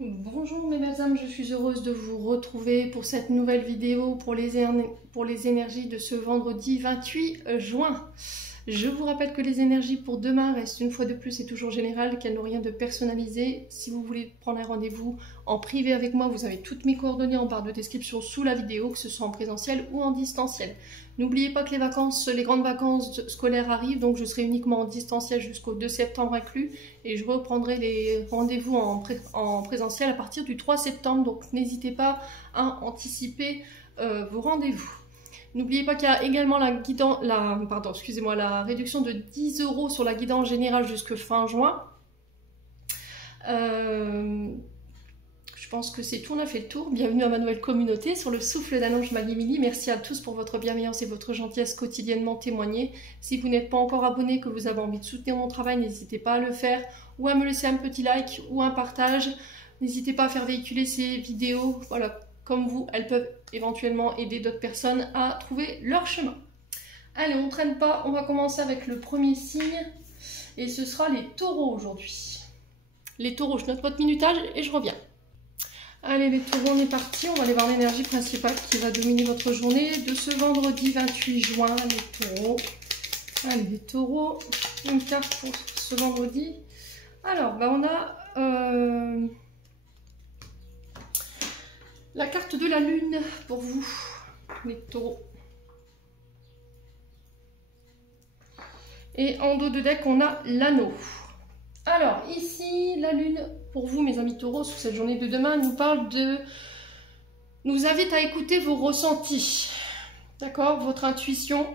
Bonjour mes belles âmes, je suis heureuse de vous retrouver pour cette nouvelle vidéo pour les énergies de ce vendredi 28 juin. Je vous rappelle que les énergies pour demain restent une fois de plus et toujours générales, qu'elles n'ont rien de personnalisé. Si vous voulez prendre un rendez-vous en privé avec moi, vous avez toutes mes coordonnées en barre de description sous la vidéo, que ce soit en présentiel ou en distanciel. N'oubliez pas que les grandes vacances scolaires arrivent, donc je serai uniquement en distanciel jusqu'au 2 septembre inclus, et je reprendrai les rendez-vous en présentiel à partir du 3 septembre, donc n'hésitez pas à anticiper vos rendez-vous. N'oubliez pas qu'il y a également la réduction de 10 € sur la guidance générale jusque fin juin. Je pense que c'est tout, on a fait le tour. Bienvenue à ma nouvelle communauté sur le souffle d'un ange Magimili. Merci à tous pour votre bienveillance et votre gentillesse quotidiennement témoignée. Si vous n'êtes pas encore abonné, que vous avez envie de soutenir mon travail, n'hésitez pas à le faire ou à me laisser un petit like ou un partage. N'hésitez pas à faire véhiculer ces vidéos. Voilà, comme vous, elles peuvent éventuellement aider d'autres personnes à trouver leur chemin. Allez, on ne traîne pas, on va commencer avec le premier signe et ce sera les taureaux aujourd'hui. Les taureaux, je note votre minutage et je reviens. Allez les taureaux, on est parti, on va aller voir l'énergie principale qui va dominer votre journée de ce vendredi 28 juin, les taureaux. Allez les taureaux, une carte pour ce vendredi. Alors, on a la carte de la lune pour vous, les taureaux. Et en dos de deck, on a l'anneau. Alors, ici, la lune, pour vous, mes amis taureaux, sur cette journée de demain, nous invite à écouter vos ressentis, d'accord, votre intuition,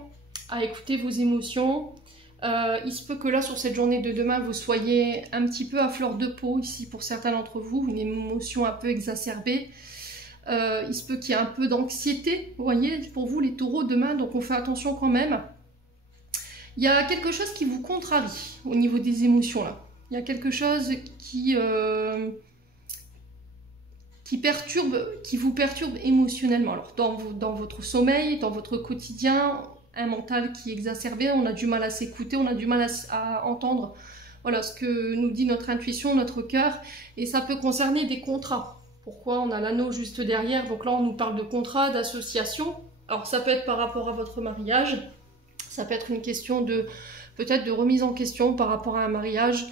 à écouter vos émotions. Il se peut que là, sur cette journée de demain, vous soyez un petit peu à fleur de peau, ici, pour certains d'entre vous, une émotion un peu exacerbée. Il se peut qu'il y ait un peu d'anxiété, vous voyez, pour vous, les taureaux, demain, donc on fait attention quand même. Il y a quelque chose qui vous contrarie au niveau des émotions, là. Il y a quelque chose qui vous perturbe émotionnellement. Alors, dans votre sommeil, dans votre quotidien, un mental qui est exacerbé, on a du mal à s'écouter, on a du mal à entendre voilà, ce que nous dit notre intuition, notre cœur, et ça peut concerner des contrats. Pourquoi on a l'anneau juste derrière? Donc là, on nous parle de contrat, d'association. Alors, ça peut être par rapport à votre mariage, ça peut être une question de peut-être de remise en question par rapport à un mariage,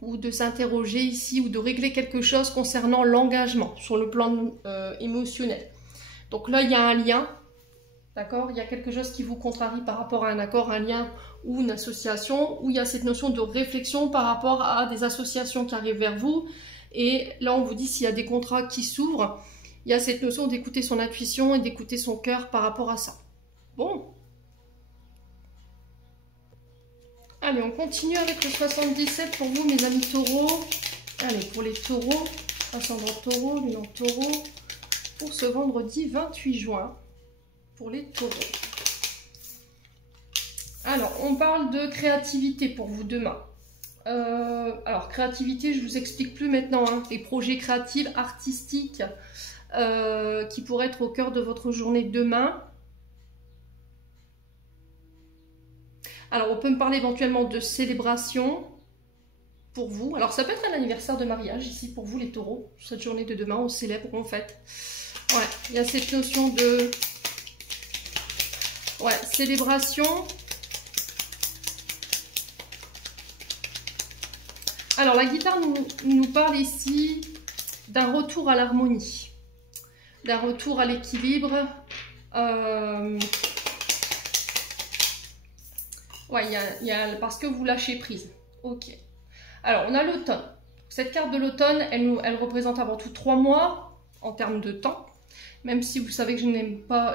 ou de s'interroger ici, ou de régler quelque chose concernant l'engagement sur le plan émotionnel. Donc là, il y a un lien, d'accord? Il y a quelque chose qui vous contrarie par rapport à un accord, un lien ou une association, où il y a cette notion de réflexion par rapport à des associations qui arrivent vers vous. Et là, on vous dit s'il y a des contrats qui s'ouvrent, il y a cette notion d'écouter son intuition et d'écouter son cœur par rapport à ça. Bon. Allez, on continue avec le 77 pour vous, mes amis taureaux. Allez, pour les taureaux, ascendant taureau, lune en taureau, pour ce vendredi 28 juin, pour les taureaux. Alors, on parle de créativité pour vous demain. Alors, créativité, je vous explique plus maintenant, hein, les projets créatifs, artistiques, qui pourraient être au cœur de votre journée demain. Alors, on peut me parler éventuellement de célébration pour vous. Alors, ça peut être un anniversaire de mariage ici pour vous, les taureaux. Cette journée de demain, on célèbre, on fête. Ouais, il y a cette notion de célébration. Alors, la guitare nous parle ici d'un retour à l'harmonie, d'un retour à l'équilibre. Parce que vous lâchez prise. Ok. Alors, on a l'automne. Cette carte de l'automne, elle représente avant tout 3 mois en termes de temps. Même si vous savez que je n'aime pas,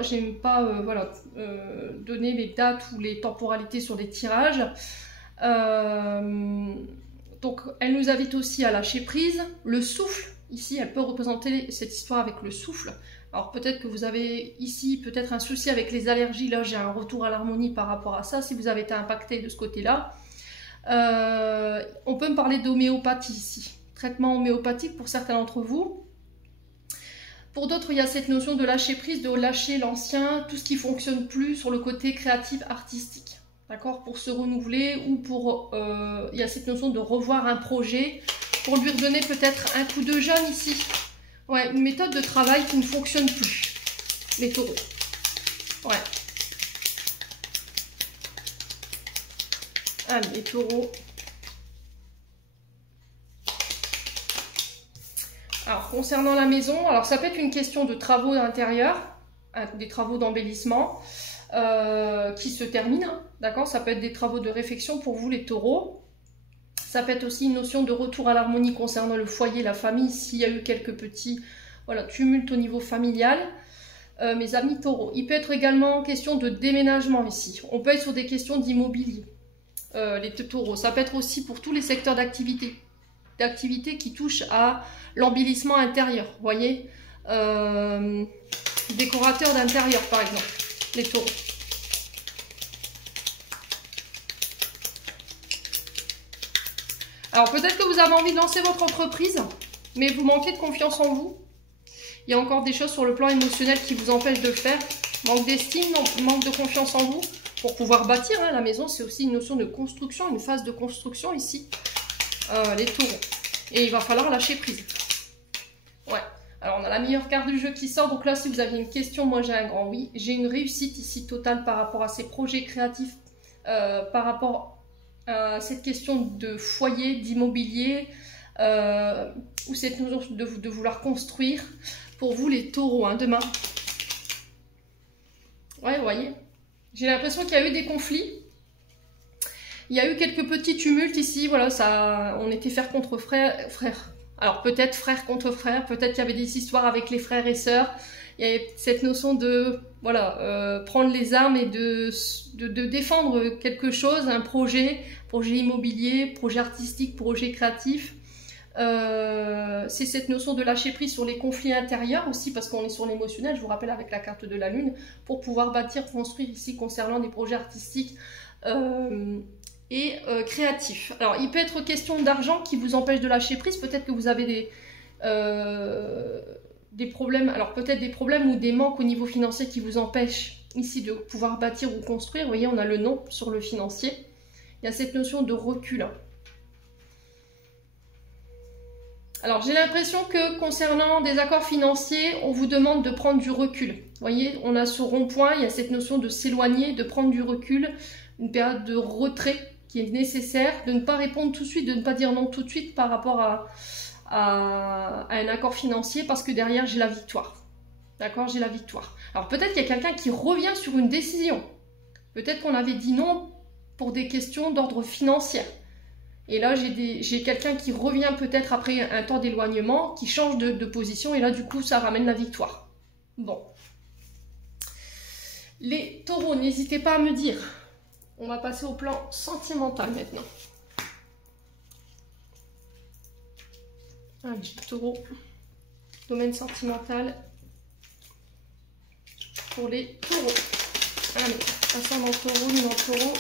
donner les dates ou les temporalités sur les tirages. Donc, elle nous invite aussi à lâcher prise. Le souffle, ici, elle peut représenter cette histoire avec le souffle. Alors peut-être que vous avez ici peut-être un souci avec les allergies. Là, j'ai un retour à l'harmonie par rapport à ça, si vous avez été impacté de ce côté-là. On peut me parler d'homéopathie ici. Traitement homéopathique pour certains d'entre vous. Pour d'autres, il y a cette notion de lâcher prise, de lâcher l'ancien, tout ce qui ne fonctionne plus sur le côté créatif, artistique. D'accord? Pour se renouveler ou pour... il y a cette notion de revoir un projet pour lui redonner peut-être un coup de jeune ici. Ouais, une méthode de travail qui ne fonctionne plus, les taureaux. Ouais. Allez, les taureaux. Alors, concernant la maison, alors ça peut être une question de travaux d'intérieur, des travaux d'embellissement qui se terminent, d'accord? Ça peut être des travaux de réfection pour vous, les taureaux. Ça peut être aussi une notion de retour à l'harmonie concernant le foyer, la famille, s'il y a eu quelques petits tumultes au niveau familial. Mes amis taureaux. Il peut être également question de déménagement ici. On peut être sur des questions d'immobilier, les taureaux. Ça peut être aussi pour tous les secteurs d'activité qui touchent à l'embellissement intérieur, vous voyez, décorateur d'intérieur par exemple, les taureaux. Alors peut-être que vous avez envie de lancer votre entreprise, mais vous manquez de confiance en vous. Il y a encore des choses sur le plan émotionnel qui vous empêchent de le faire. Manque d'estime, manque de confiance en vous. Pour pouvoir bâtir, hein, la maison, c'est aussi une notion de construction, une phase de construction ici. Les taureaux. Et il va falloir lâcher prise. Ouais. Alors on a la meilleure carte du jeu qui sort. Donc là, si vous aviez une question, moi j'ai un grand oui. J'ai une réussite ici totale par rapport à ces projets créatifs, par rapport cette question de foyer, d'immobilier, ou cette notion de vouloir construire pour vous les taureaux, hein, demain. Ouais, vous voyez, j'ai l'impression qu'il y a eu des conflits, il y a eu quelques petits tumultes ici, voilà, ça, on était frère contre frère. Alors peut-être frère contre frère, peut-être qu'il y avait des histoires avec les frères et sœurs. Il y avait cette notion de prendre les armes et de défendre quelque chose, un projet immobilier, projet artistique, projet créatif. C'est cette notion de lâcher prise sur les conflits intérieurs aussi, parce qu'on est sur l'émotionnel, je vous rappelle, avec la carte de la lune, pour pouvoir bâtir, construire ici concernant des projets artistiques et créatifs. Alors il peut être question d'argent qui vous empêche de lâcher prise, peut-être que vous avez des problèmes, alors peut-être des problèmes ou des manques au niveau financier qui vous empêchent ici de pouvoir bâtir ou construire. Vous voyez, on a le non sur le financier. Il y a cette notion de recul. Alors j'ai l'impression que concernant des accords financiers, on vous demande de prendre du recul. Vous voyez, on a ce rond-point, il y a cette notion de s'éloigner, de prendre du recul, une période de retrait qui est nécessaire, de ne pas répondre tout de suite, de ne pas dire non tout de suite par rapport à un accord financier, parce que derrière j'ai la victoire. D'accord, j'ai la victoire. Alors peut-être qu'il y a quelqu'un qui revient sur une décision. Peut-être qu'on avait dit non pour des questions d'ordre financier. Et là j'ai quelqu'un qui revient peut-être après un temps d'éloignement, qui change de position, et là du coup ça ramène la victoire. Bon. Les taureaux, n'hésitez pas à me dire. On va passer au plan sentimental maintenant. Allez, taureau, domaine sentimental pour les taureaux. Allez, ascendant taureau, lunan taureau.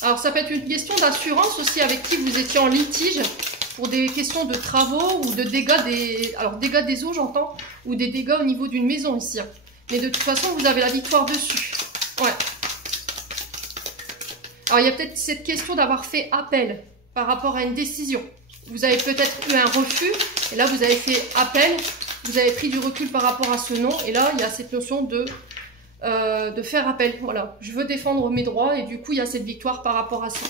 Alors ça peut être une question d'assurance aussi avec qui vous étiez en litige pour des questions de travaux ou de dégâts dégâts des eaux, j'entends, ou des dégâts au niveau d'une maison ici. Mais de toute façon, vous avez la victoire dessus. Ouais. Alors il y a peut-être cette question d'avoir fait appel par rapport à une décision. Vous avez peut-être eu un refus, et là vous avez fait appel, vous avez pris du recul par rapport à ce non, et là il y a cette notion de faire appel. Voilà, je veux défendre mes droits, et du coup il y a cette victoire par rapport à ça.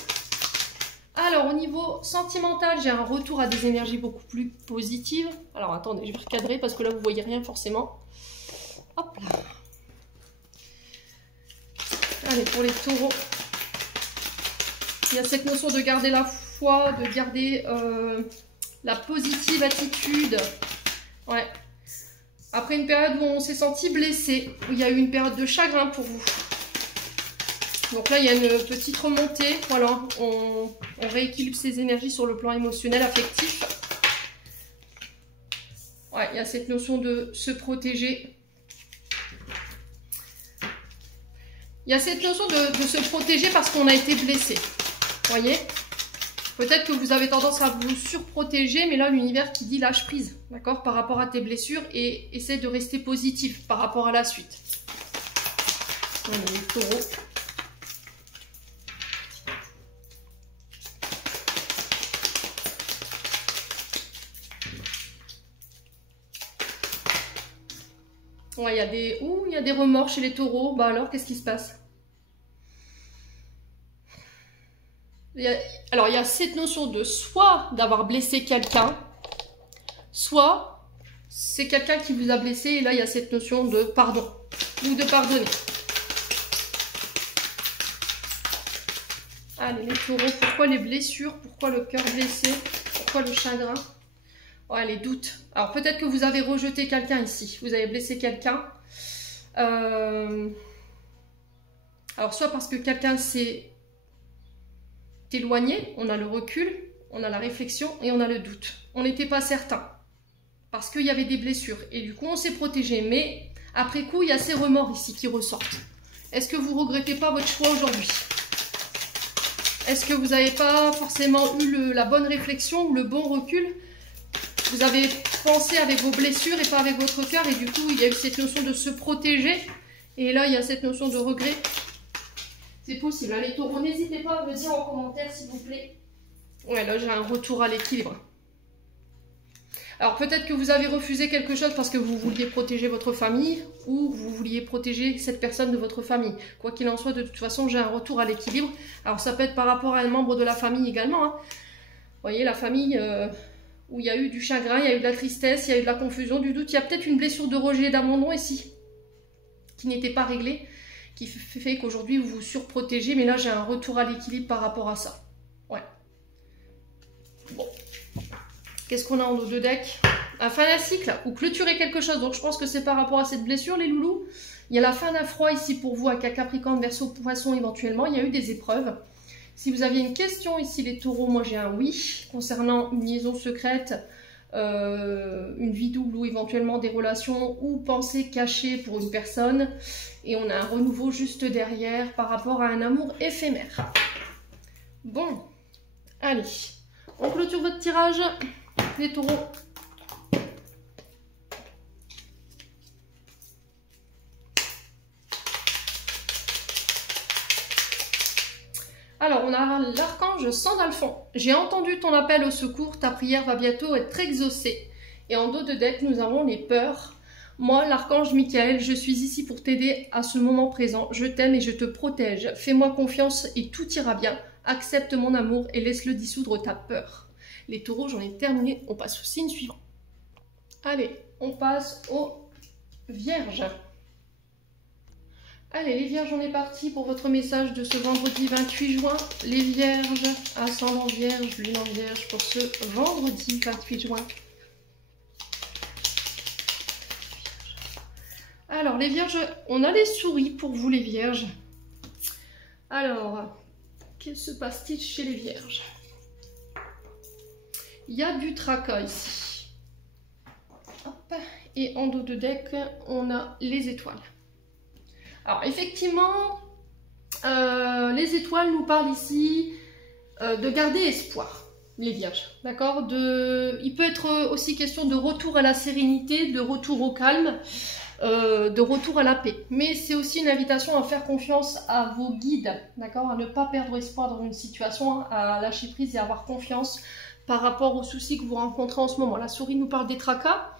Alors au niveau sentimental, j'ai un retour à des énergies beaucoup plus positives. Alors attendez, je vais recadrer parce que là vous voyez rien forcément. Hop là. Allez, pour les taureaux, il y a cette notion de garder la foi, de garder la positive attitude. Ouais. Après une période où on s'est senti blessé, où il y a eu une période de chagrin pour vous. Donc là, il y a une petite remontée. Voilà, on rééquilibre ses énergies sur le plan émotionnel, affectif. Ouais, il y a cette notion de se protéger. Il y a cette notion de se protéger parce qu'on a été blessé. Vous voyez? Peut-être que vous avez tendance à vous surprotéger, mais là, l'univers qui dit lâche prise, d'accord, par rapport à tes blessures, et essaie de rester positif par rapport à la suite. Voilà, les taureaux. Ouais, il y a des remords chez les taureaux. Bah alors, qu'est-ce qui se passe? Alors, il y a cette notion de soit d'avoir blessé quelqu'un, soit c'est quelqu'un qui vous a blessé, et là, il y a cette notion de pardon, ou de pardonner. Allez, les taureaux, pourquoi les blessures? Pourquoi le cœur blessé? Pourquoi le chagrin? Ouais, les doutes. Alors, peut-être que vous avez rejeté quelqu'un ici. Vous avez blessé quelqu'un. Alors, soit parce que quelqu'un s'est éloigné, on a le recul, on a la réflexion et on a le doute. On n'était pas certain. Parce qu'il y avait des blessures. Et du coup, on s'est protégé. Mais, après coup, il y a ces remords ici qui ressortent. Est-ce que vous ne regrettez pas votre choix aujourd'hui? Est-ce que vous n'avez pas forcément eu la bonne réflexion ou le bon recul? Vous avez pensé avec vos blessures et pas avec votre cœur, et du coup, il y a eu cette notion de se protéger. Et là, il y a cette notion de regret. C'est possible. Les taureaux, n'hésitez pas à me dire en commentaire, s'il vous plaît. Ouais, là, j'ai un retour à l'équilibre. Alors, peut-être que vous avez refusé quelque chose parce que vous vouliez protéger votre famille, ou vous vouliez protéger cette personne de votre famille. Quoi qu'il en soit, de toute façon, j'ai un retour à l'équilibre. Alors, ça peut être par rapport à un membre de la famille également, hein. Vous voyez, la famille où il y a eu du chagrin, il y a eu de la tristesse, il y a eu de la confusion, du doute. Il y a peut-être une blessure de rejet et d'abandon ici, qui n'était pas réglée, qui fait qu'aujourd'hui, vous vous surprotégez. Mais là, j'ai un retour à l'équilibre par rapport à ça. Ouais. Bon. Qu'est-ce qu'on a en dos de deck? Un fin d'un cycle ou clôturer quelque chose. Donc je pense que c'est par rapport à cette blessure, les loulous. Il y a la fin d'un froid ici pour vous, avec un Capricorne, Verseau, Poisson éventuellement. Il y a eu des épreuves. Si vous aviez une question ici, les taureaux, moi j'ai un oui. Concernant une liaison secrète, une vie double ou éventuellement des relations ou pensées cachées pour une personne. Et on a un renouveau juste derrière par rapport à un amour éphémère. Bon, allez. On clôture votre tirage, les taureaux. Alors, on a l'archange Sandalphon. J'ai entendu ton appel au secours, ta prière va bientôt être exaucée. Et en dos de deck, nous avons les peurs. Moi, l'archange Michael, je suis ici pour t'aider à ce moment présent. Je t'aime et je te protège. Fais-moi confiance et tout ira bien. Accepte mon amour et laisse-le dissoudre ta peur. Les taureaux, j'en ai terminé. On passe au signe suivant. Allez, on passe aux vierges. Allez, les vierges, on est parti pour votre message de ce vendredi 28 juin. Les vierges, ascendant vierge, lune en vierge pour ce vendredi 28 juin. Alors, les vierges, on a des souris pour vous, les vierges. Alors, que se passe-t-il chez les vierges? Il y a du tracas ici. Hop. Et en dos de deck, on a les étoiles. Alors, effectivement, les étoiles nous parlent ici de garder espoir, les vierges. D'accord? Il peut être aussi question de retour à la sérénité, de retour au calme, de retour à la paix. Mais c'est aussi une invitation à faire confiance à vos guides, d'accord? À ne pas perdre espoir dans une situation, à lâcher prise et avoir confiance par rapport aux soucis que vous rencontrez en ce moment. La souris nous parle des tracas,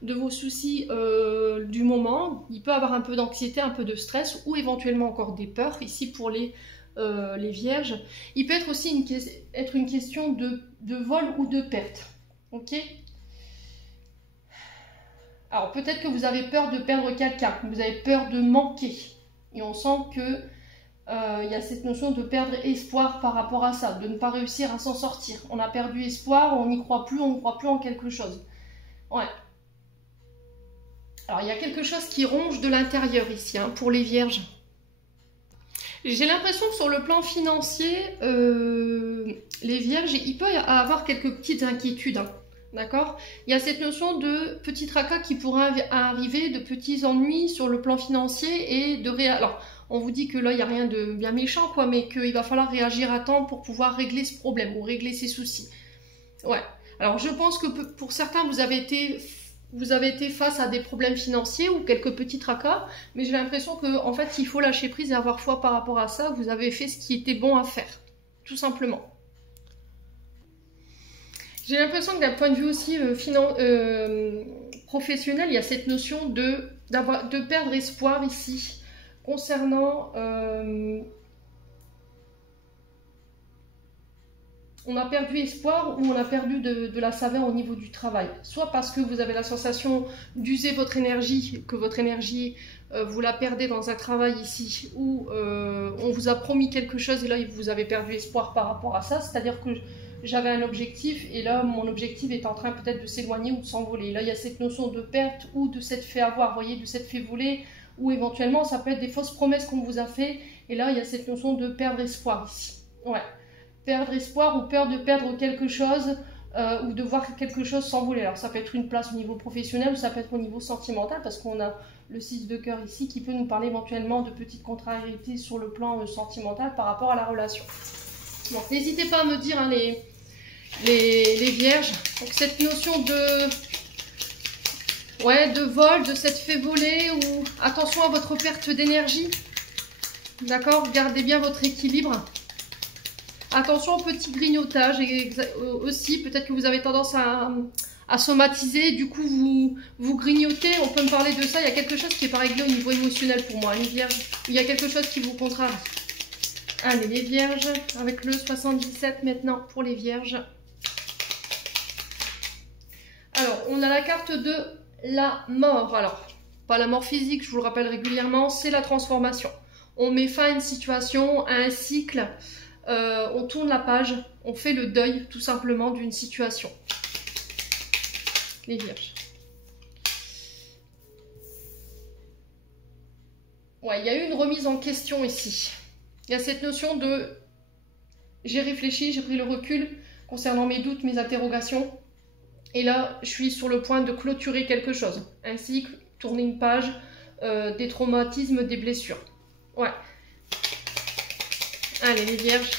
de vos soucis du moment. Il peut avoir un peu d'anxiété, un peu de stress ou éventuellement encore des peurs ici pour les vierges. Il peut être aussi une question de vol ou de perte. Ok? Alors peut-être que vous avez peur de perdre quelqu'un, vous avez peur de manquer. Et on sent que il y a cette notion de perdre espoir par rapport à ça, de ne pas réussir à s'en sortir. On a perdu espoir, on n'y croit plus, on ne croit plus en quelque chose. Ouais. Alors, il y a quelque chose qui ronge de l'intérieur ici, hein, pour les vierges. J'ai l'impression que sur le plan financier, les vierges, il peut y avoir quelques petites inquiétudes, hein, d'accord? Il y a cette notion de petits tracas qui pourraient arriver, de petits ennuis sur le plan financier et de Alors, on vous dit que là, il n'y a rien de bien méchant, quoi, mais qu'il va falloir réagir à temps pour pouvoir régler ce problème ou régler ces soucis. Ouais. Alors, je pense que pour certains, vous avez été face à des problèmes financiers ou quelques petits tracas, mais j'ai l'impression qu'en fait, il faut lâcher prise et avoir foi par rapport à ça. Vous avez fait ce qui était bon à faire, tout simplement. J'ai l'impression que d'un point de vue aussi professionnel, il y a cette notion de de perdre espoir ici concernant... on a perdu espoir ou on a perdu de la saveur au niveau du travail. Soit parce que vous avez la sensation d'user votre énergie, que votre énergie, vous la perdez dans un travail ici, ou on vous a promis quelque chose et là vous avez perdu espoir par rapport à ça. C'est-à-dire que j'avais un objectif et là mon objectif est en train peut-être de s'éloigner ou de s'envoler. Là il y a cette notion de perte ou de s'être fait avoir, vous voyez, de s'être fait voler, ou éventuellement ça peut être des fausses promesses qu'on vous a fait et là il y a cette notion de perdre espoir ici. Ouais. Perdre espoir ou peur de perdre quelque chose ou de voir quelque chose s'envoler. Alors ça peut être une place au niveau professionnel ou ça peut être au niveau sentimental parce qu'on a le 6 de cœur ici qui peut nous parler éventuellement de petites contrariétés sur le plan sentimental par rapport à la relation. Donc n'hésitez pas à me dire hein, les vierges. Donc cette notion de vol, de s'être fait voler ou attention à votre perte d'énergie. D'accord, gardez bien votre équilibre. Attention au petit grignotage et aussi, peut-être que vous avez tendance à somatiser, du coup vous grignotez, on peut me parler de ça, il y a quelque chose qui n'est pas réglé au niveau émotionnel pour moi, les vierges, il y a quelque chose qui vous contrarie. Allez les vierges, avec le 77 maintenant pour les vierges. Alors, on a la carte de la mort, alors, pas la mort physique, je vous le rappelle régulièrement, c'est la transformation. On met fin à une situation, à un cycle. On tourne la page, on fait le deuil tout simplement d'une situation. Les vierges. Ouais, il y a eu une remise en question ici. Il y a cette notion de j'ai réfléchi, j'ai pris le recul concernant mes doutes, mes interrogations. Et là, je suis sur le point de clôturer quelque chose. Un cycle, tourner une page, des traumatismes, des blessures. Ouais. Allez les vierges.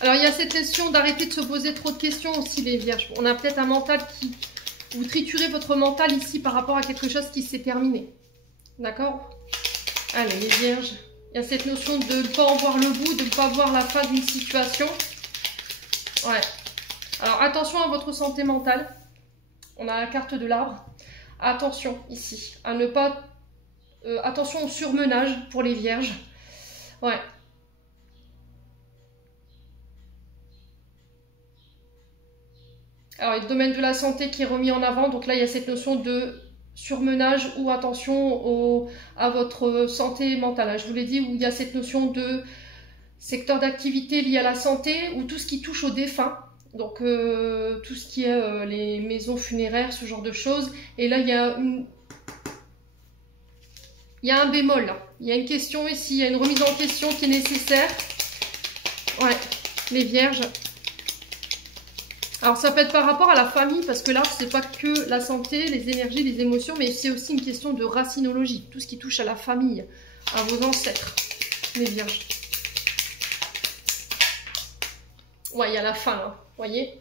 Alors il y a cette question d'arrêter de se poser trop de questions aussi les vierges. On a peut-être un mental qui... Vous triturez votre mental ici par rapport à quelque chose qui s'est terminé. D'accord? Allez les vierges. Il y a cette notion de ne pas en voir le bout, de ne pas voir la fin d'une situation. Ouais. Alors attention à votre santé mentale. On a la carte de l'arbre. Attention ici. À ne pas... attention au surmenage pour les vierges. Ouais. Alors, il y a le domaine de la santé qui est remis en avant. Donc là, il y a cette notion de surmenage ou attention à votre santé mentale. Je vous l'ai dit, où il y a cette notion de secteur d'activité lié à la santé ou tout ce qui touche aux défunts. Donc, tout ce qui est les maisons funéraires, ce genre de choses. Et là, il y a un bémol. Là. Il y a une question ici, il y a une remise en question qui est nécessaire. Ouais, les vierges. Alors ça peut être par rapport à la famille, parce que là, c'est pas que la santé, les énergies, les émotions, mais c'est aussi une question de racinologie, tout ce qui touche à la famille, à vos ancêtres, les vierges. Ouais, il y a la fin, hein, voyez.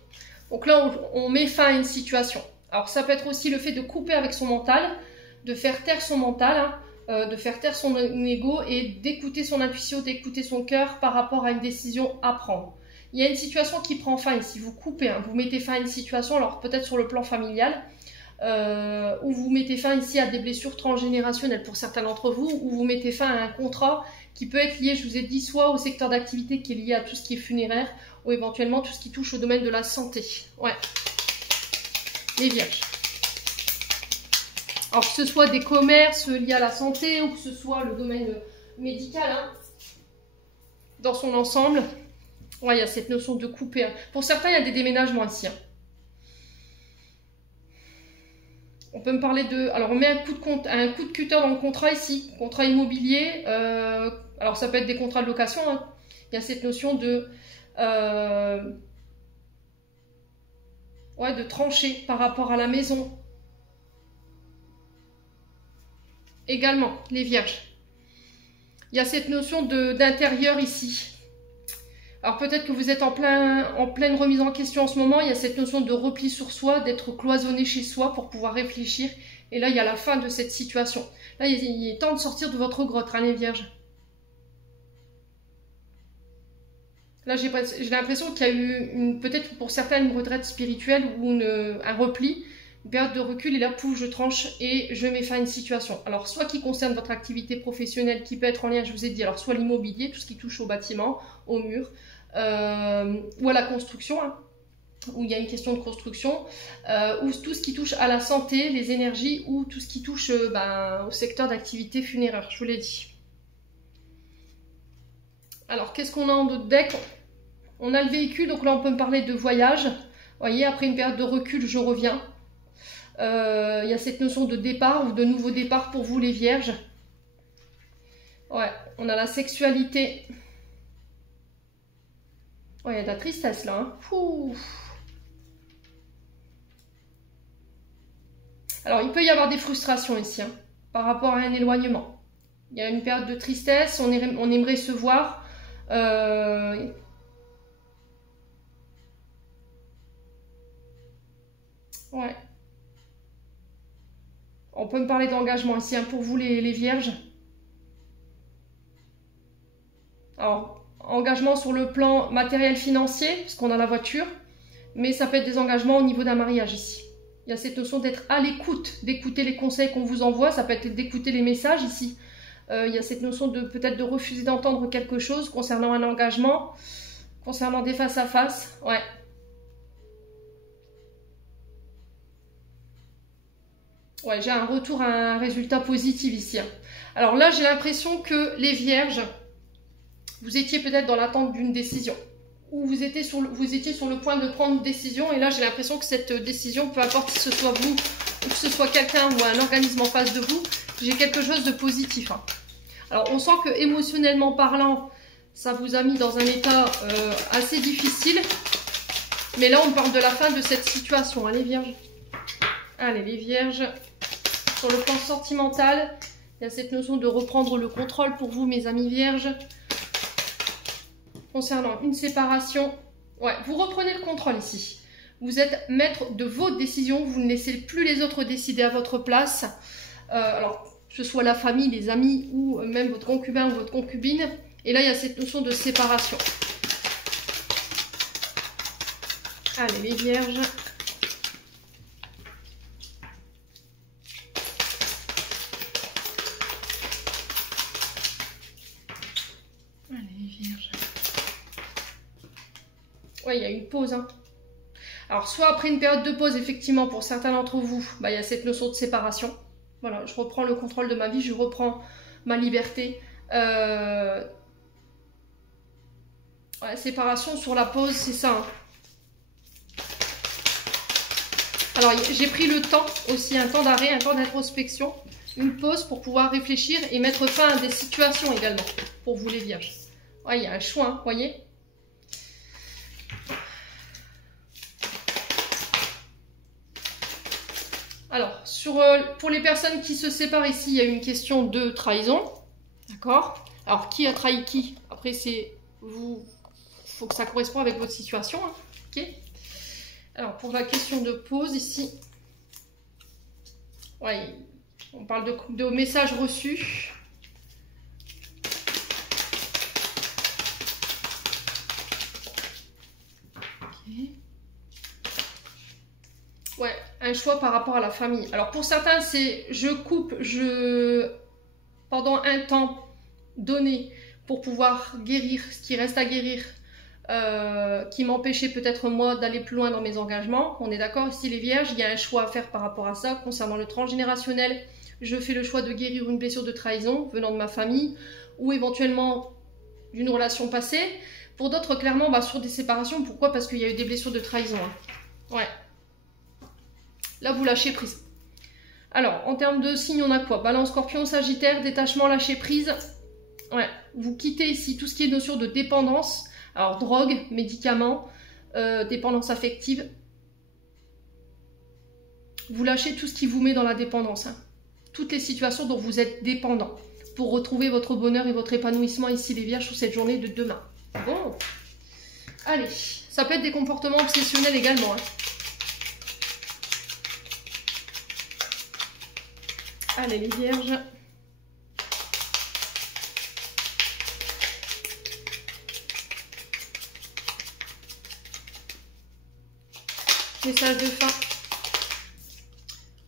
Donc là, on met fin à une situation. Alors ça peut être aussi le fait de couper avec son mental, de faire taire son mental, hein, de faire taire son ego et d'écouter son intuition, d'écouter son cœur par rapport à une décision à prendre. Il y a une situation qui prend fin ici, vous coupez, hein, vous mettez fin à une situation, alors peut-être sur le plan familial, ou vous mettez fin ici à des blessures transgénérationnelles pour certains d'entre vous, ou vous mettez fin à un contrat qui peut être lié, je vous ai dit, soit au secteur d'activité qui est lié à tout ce qui est funéraire, ou éventuellement tout ce qui touche au domaine de la santé. Ouais, les vierges. Alors que ce soit des commerces liés à la santé, ou que ce soit le domaine médical, hein, dans son ensemble. Ouais, il y a cette notion de couper. Hein. Pour certains, il y a des déménagements ici. Hein. On peut me parler de... Alors, on met un coup de cutter dans le contrat ici. Contrat immobilier. Alors, ça peut être des contrats de location. Hein. Il y a cette notion de... de trancher par rapport à la maison. Également, les vierges. Il y a cette notion d'intérieur ici. Alors peut-être que vous êtes en pleine remise en question en ce moment, il y a cette notion de repli sur soi, d'être cloisonné chez soi pour pouvoir réfléchir. Et là, il y a la fin de cette situation. Là, il est temps de sortir de votre grotte, hein, les vierges. Là, j'ai l'impression qu'il y a eu peut-être pour certains une retraite spirituelle ou un repli. Une période de recul et là, pouf, je tranche et je mets fin à une situation. Alors, soit qui concerne votre activité professionnelle, qui peut être en lien, je vous ai dit, alors soit l'immobilier, tout ce qui touche au bâtiment, au mur, ou à la construction, hein, où il y a une question de construction, ou tout ce qui touche à la santé, les énergies, ou tout ce qui touche au secteur d'activité funéraire, je vous l'ai dit. Alors, qu'est-ce qu'on a en d'autres decks? On a le véhicule, donc là, on peut me parler de voyage. Vous voyez, après une période de recul, je reviens. Il y a cette notion de départ ou de nouveau départ pour vous, les vierges. Ouais, on a la sexualité. Ouais, il y a de la tristesse, là. Hein. Alors, il peut y avoir des frustrations ici, hein, par rapport à un éloignement. Il y a une période de tristesse, on aimerait se voir. Ouais. On peut me parler d'engagement ici, hein, pour vous les vierges. Alors, engagement sur le plan matériel financier, parce qu'on a la voiture, mais ça peut être des engagements au niveau d'un mariage ici. Il y a cette notion d'être à l'écoute, d'écouter les conseils qu'on vous envoie, ça peut être d'écouter les messages ici. Il y a cette notion de peut-être de refuser d'entendre quelque chose concernant un engagement, concernant des face-à-face, ouais. Ouais, j'ai un retour à un résultat positif ici. Hein. Alors là, j'ai l'impression que les vierges, vous étiez peut-être dans l'attente d'une décision. Ou vous étiez sur le point de prendre une décision. Et là, j'ai l'impression que cette décision, peu importe que ce soit vous, ou que ce soit quelqu'un ou un organisme en face de vous, j'ai quelque chose de positif. Hein. Alors, on sent que émotionnellement parlant, ça vous a mis dans un état assez difficile. Mais là, on parle de la fin de cette situation. Allez, vierges. Allez, les vierges. Sur le plan sentimental, il y a cette notion de reprendre le contrôle pour vous, mes amis vierges. Concernant une séparation, ouais, vous reprenez le contrôle ici. Vous êtes maître de vos décisions, vous ne laissez plus les autres décider à votre place. Alors, que ce soit la famille, les amis ou même votre concubin ou votre concubine. Et là, il y a cette notion de séparation. Allez, les vierges. Ouais, il y a une pause. Hein. Alors, soit après une période de pause, effectivement, pour certains d'entre vous, il y a cette notion de séparation. Voilà, je reprends le contrôle de ma vie, je reprends ma liberté. Ouais, séparation sur la pause, c'est ça. Hein. Alors, j'ai pris le temps aussi, un temps d'arrêt, un temps d'introspection, une pause pour pouvoir réfléchir et mettre fin à des situations également, pour vous les vierges. Ouais, il y a un choix, hein, voyez. Alors, pour les personnes qui se séparent ici, il y a une question de trahison. D'accord? Alors, qui a trahi qui? Après, c'est vous. Il faut que ça corresponde avec votre situation. Hein. Ok? Alors, pour la question de pause ici. Ouais, on parle de messages reçus. Ok. Ouais, un choix par rapport à la famille. Alors pour certains, c'est je coupe, pendant un temps donné pour pouvoir guérir ce qui reste à guérir, qui m'empêchait peut-être moi d'aller plus loin dans mes engagements. On est d'accord, ici les vierges, il y a un choix à faire par rapport à ça. Concernant le transgénérationnel, je fais le choix de guérir une blessure de trahison venant de ma famille ou éventuellement d'une relation passée. Pour d'autres, clairement, sur des séparations. Pourquoi? Parce qu'il y a eu des blessures de trahison. Hein. Ouais. Là, vous lâchez prise. Alors, en termes de signes, on a quoi? Balance, Scorpion, Sagittaire, détachement, lâcher prise. Ouais, vous quittez ici tout ce qui est notion de dépendance. Alors, drogue, médicaments, dépendance affective. Vous lâchez tout ce qui vous met dans la dépendance. Hein. Toutes les situations dont vous êtes dépendant. Pour retrouver votre bonheur et votre épanouissement ici, les vierges, sur cette journée de demain. Bon. Allez, ça peut être des comportements obsessionnels également. Hein. Allez, les vierges. Message de fin.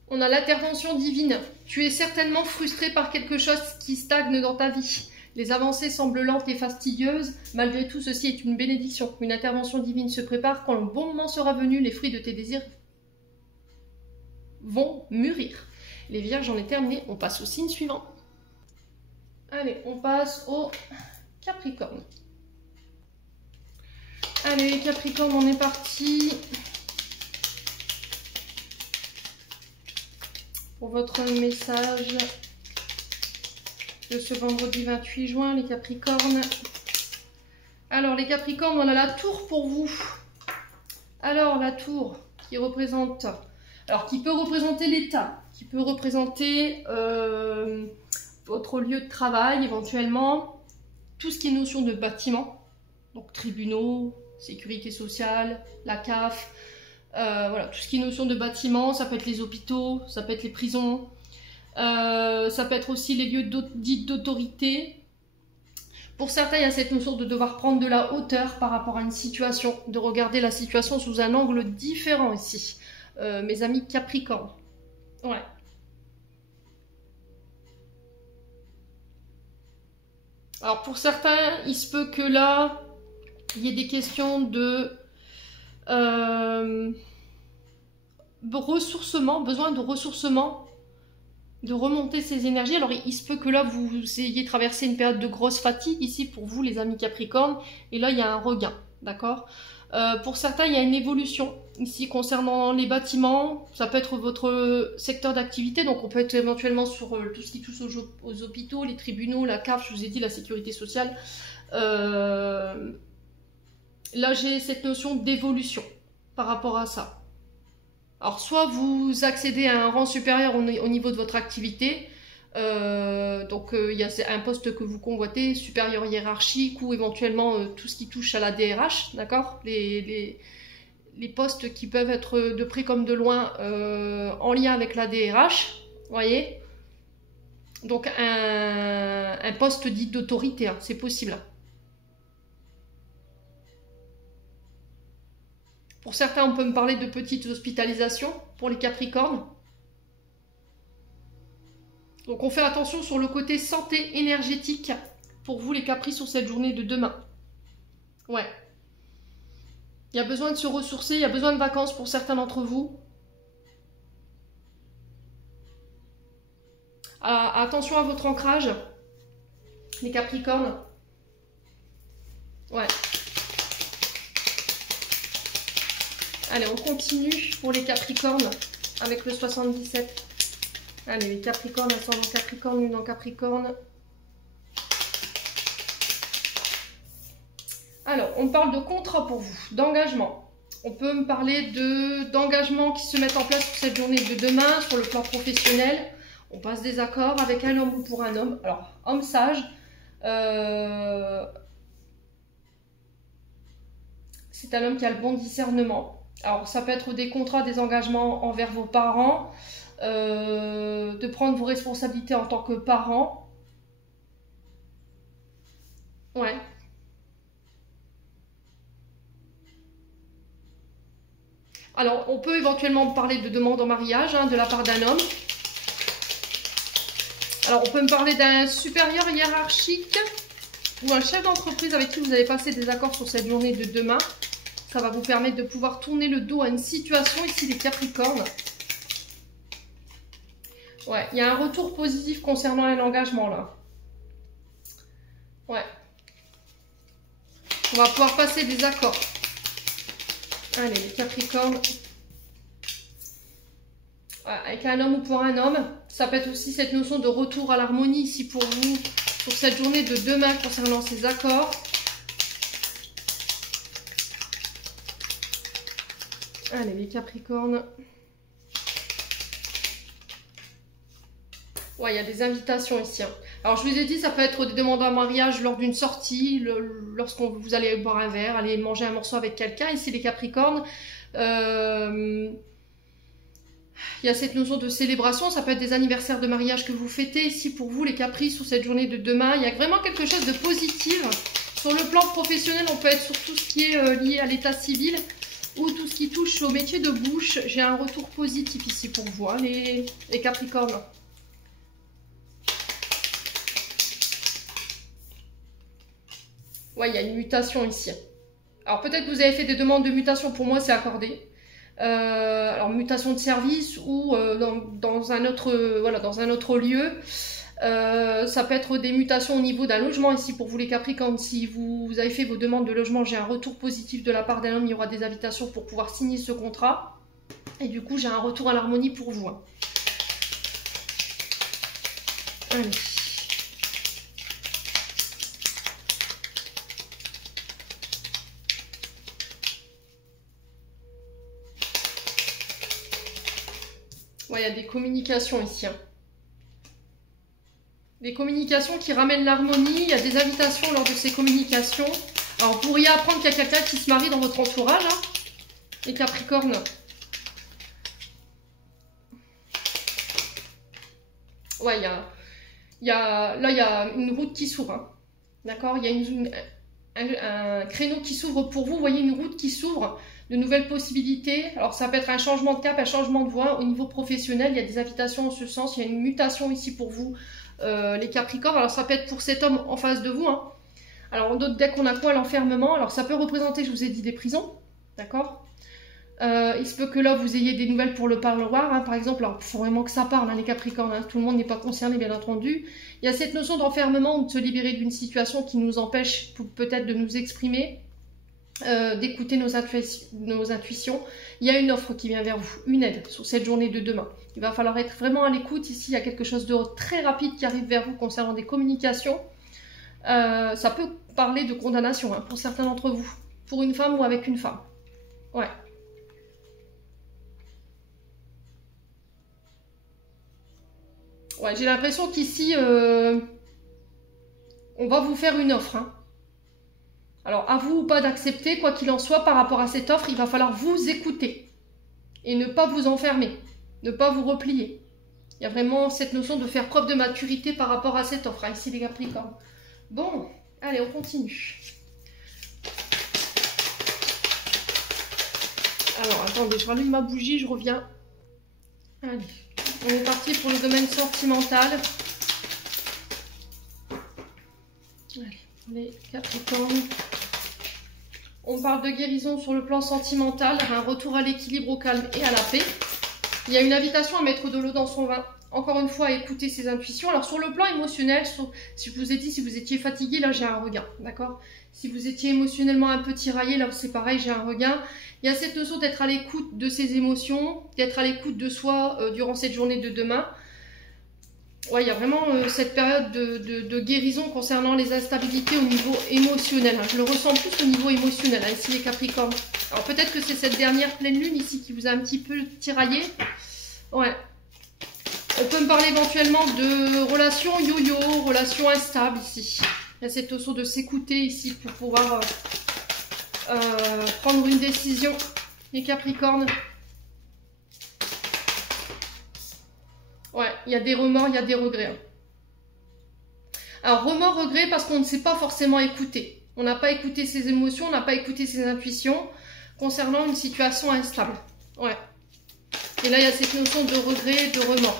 On a l'intervention divine. Tu es certainement frustré par quelque chose qui stagne dans ta vie. Les avancées semblent lentes et fastidieuses. Malgré tout, ceci est une bénédiction. Une intervention divine se prépare. Quand le bon moment sera venu, les fruits de tes désirs vont mûrir. Les vierges, j'en ai terminé. On passe au signe suivant. Allez, on passe au Capricorne. Allez, Capricorne, on est parti. Pour votre message de ce vendredi 28 juin, les Capricornes. Alors, les Capricornes, on a la tour pour vous. Alors, la tour qui représente... Alors, qui peut représenter l'État, qui peut représenter votre lieu de travail, éventuellement. Tout ce qui est notion de bâtiment. Donc, tribunaux, sécurité sociale, la CAF... voilà, tout ce qui est notion de bâtiment, ça peut être les hôpitaux, ça peut être les prisons, ça peut être aussi les lieux dits d'autorité. Pour certains, il y a cette notion de devoir prendre de la hauteur par rapport à une situation, de regarder la situation sous un angle différent ici. Mes amis Capricorne. Ouais. Alors pour certains, il se peut que là, il y ait des questions de... ressourcement, besoin de ressourcement, de remonter ses énergies. Alors il se peut que là vous ayez traversé une période de grosse fatigue ici pour vous les amis Capricorne, et là il y a un regain, d'accord. Pour certains il y a une évolution ici concernant les bâtiments, ça peut être votre secteur d'activité, donc on peut être éventuellement sur tout ce qui touche aux hôpitaux, les tribunaux, la CAF, je vous ai dit la sécurité sociale. Là j'ai cette notion d'évolution par rapport à ça. Alors soit vous accédez à un rang supérieur au niveau de votre activité, donc il y a un poste que vous convoitez, supérieur hiérarchique, ou éventuellement tout ce qui touche à la DRH, d'accord, les postes qui peuvent être de près comme de loin en lien avec la DRH, voyez. Donc un poste dit d'autorité, hein, c'est possible. Pour certains, on peut me parler de petites hospitalisations pour les Capricornes. Donc on fait attention sur le côté santé énergétique pour vous les Capris sur cette journée de demain. Ouais. Il y a besoin de se ressourcer, il y a besoin de vacances pour certains d'entre vous. Attention à votre ancrage, les Capricornes. Ouais. Allez, on continue pour les Capricornes avec le 77. Allez, les Capricornes, ascendant Capricorne, lune en Capricorne. Alors, on parle de contrat pour vous, d'engagement. On peut me parler d'engagements qui se mettent en place pour cette journée de demain, sur le plan professionnel. On passe des accords avec un homme ou pour un homme. Alors, homme sage. C'est un homme qui a le bon discernement. Alors, ça peut être des contrats, des engagements envers vos parents, de prendre vos responsabilités en tant que parent. Ouais. Alors, on peut éventuellement parler de demande en mariage hein, de la part d'un homme. Alors, on peut me parler d'un supérieur hiérarchique ou un chef d'entreprise avec qui vous allez passer des accords sur cette journée de demain. Ça va vous permettre de pouvoir tourner le dos à une situation ici, les Capricornes. Ouais, il y a un retour positif concernant un engagement là. Ouais. On va pouvoir passer des accords. Allez, les Capricornes. Ouais, avec un homme ou pour un homme. Ça peut être aussi cette notion de retour à l'harmonie ici pour vous, pour cette journée de demain concernant ces accords. Allez, les Capricornes. Ouais, il y a des invitations ici. Hein. Alors, je vous ai dit, ça peut être des demandes en mariage lors d'une sortie, lorsque vous allez boire un verre, aller manger un morceau avec quelqu'un. Ici, les Capricornes. Il y a cette notion de célébration. Ça peut être des anniversaires de mariage que vous fêtez. Ici, pour vous, les Capris, sur cette journée de demain. Il y a vraiment quelque chose de positif. Sur le plan professionnel, on peut être sur tout ce qui est lié à l'état civil. ou tout ce qui touche au métier de bouche, j'ai un retour positif ici pour vous, hein, les Capricornes. Ouais, il y a une mutation ici. Alors peut-être que vous avez fait des demandes de mutation, pour moi c'est accordé. Alors mutation de service ou dans un autre, voilà, dans un autre lieu. Ça peut être des mutations au niveau d'un logement ici pour vous les Capricornes. Si vous avez fait vos demandes de logement, j'ai un retour positif de la part d'un homme, il y aura des invitations pour pouvoir signer ce contrat. Et du coup j'ai un retour à l'harmonie pour vous. Hein. Allez. Ouais, il y a des communications ici. Hein. Des communications qui ramènent l'harmonie. Il y a des invitations lors de ces communications. Alors, vous pourriez apprendre qu'il y a quelqu'un qui se marie dans votre entourage. Hein, les Capricornes. Ouais, là, il y a une route qui s'ouvre. Hein. D'accord? Il y a un créneau qui s'ouvre pour vous. Vous voyez une route qui s'ouvre. De nouvelles possibilités. Alors ça peut être un changement de cap, un changement de voie au niveau professionnel. Il y a des invitations en ce sens. Il y a une mutation ici pour vous, les Capricornes. Alors ça peut être pour cet homme en face de vous. Hein. Alors en d'autres decks, on a quoi? L'enfermement. Alors ça peut représenter, je vous ai dit, des prisons. D'accord? Il se peut que là, vous ayez des nouvelles pour le parloir. Hein. Par exemple, alors il faut vraiment que ça parle, hein, les Capricornes. Hein. Tout le monde n'est pas concerné, bien entendu. Il y a cette notion d'enfermement ou de se libérer d'une situation qui nous empêche peut-être de nous exprimer. D'écouter nos intuitions. Il y a une offre qui vient vers vous, une aide sur cette journée de demain. Il va falloir être vraiment à l'écoute. Ici, il y a quelque chose de très rapide qui arrive vers vous concernant des communications. Ça peut parler de condamnation hein, pour certains d'entre vous, pour une femme ou avec une femme. Ouais. Ouais, j'ai l'impression qu'ici, on va vous faire une offre. Hein. Alors, à vous ou pas d'accepter, quoi qu'il en soit, par rapport à cette offre, il va falloir vous écouter. Et ne pas vous enfermer, ne pas vous replier. Il y a vraiment cette notion de faire preuve de maturité par rapport à cette offre, hein, ici les Capricornes. Bon, allez, on continue. Alors, attendez, je rallume ma bougie, je reviens. Allez, on est parti pour le domaine sentimental. Allez, les Capricornes. On parle de guérison sur le plan sentimental, un retour à l'équilibre, au calme et à la paix. Il y a une invitation à mettre de l'eau dans son vin. Encore une fois, à écouter ses intuitions. Alors sur le plan émotionnel, si je vous ai dit, si vous étiez fatigué, là j'ai un regain, d'accord? Si vous étiez émotionnellement un peu tiraillé, là c'est pareil, j'ai un regain. Il y a cette notion d'être à l'écoute de ses émotions, d'être à l'écoute de soi durant cette journée de demain. Ouais, il y a vraiment cette période de guérison concernant les instabilités au niveau émotionnel. Hein. Je le ressens plus au niveau émotionnel, hein, ici les Capricornes. Alors peut-être que c'est cette dernière pleine lune ici qui vous a un petit peu tiraillé. Ouais. On peut me parler éventuellement de relations yo-yo, relations instables ici. Il y a cette notion de s'écouter ici pour pouvoir prendre une décision, les Capricornes. Ouais, il y a des remords, il y a des regrets. Hein. Alors, remords, regrets, parce qu'on ne s'est pas forcément écouté. On n'a pas écouté ses émotions, on n'a pas écouté ses intuitions concernant une situation instable. Ouais. Et là, il y a cette notion de regret, de remords.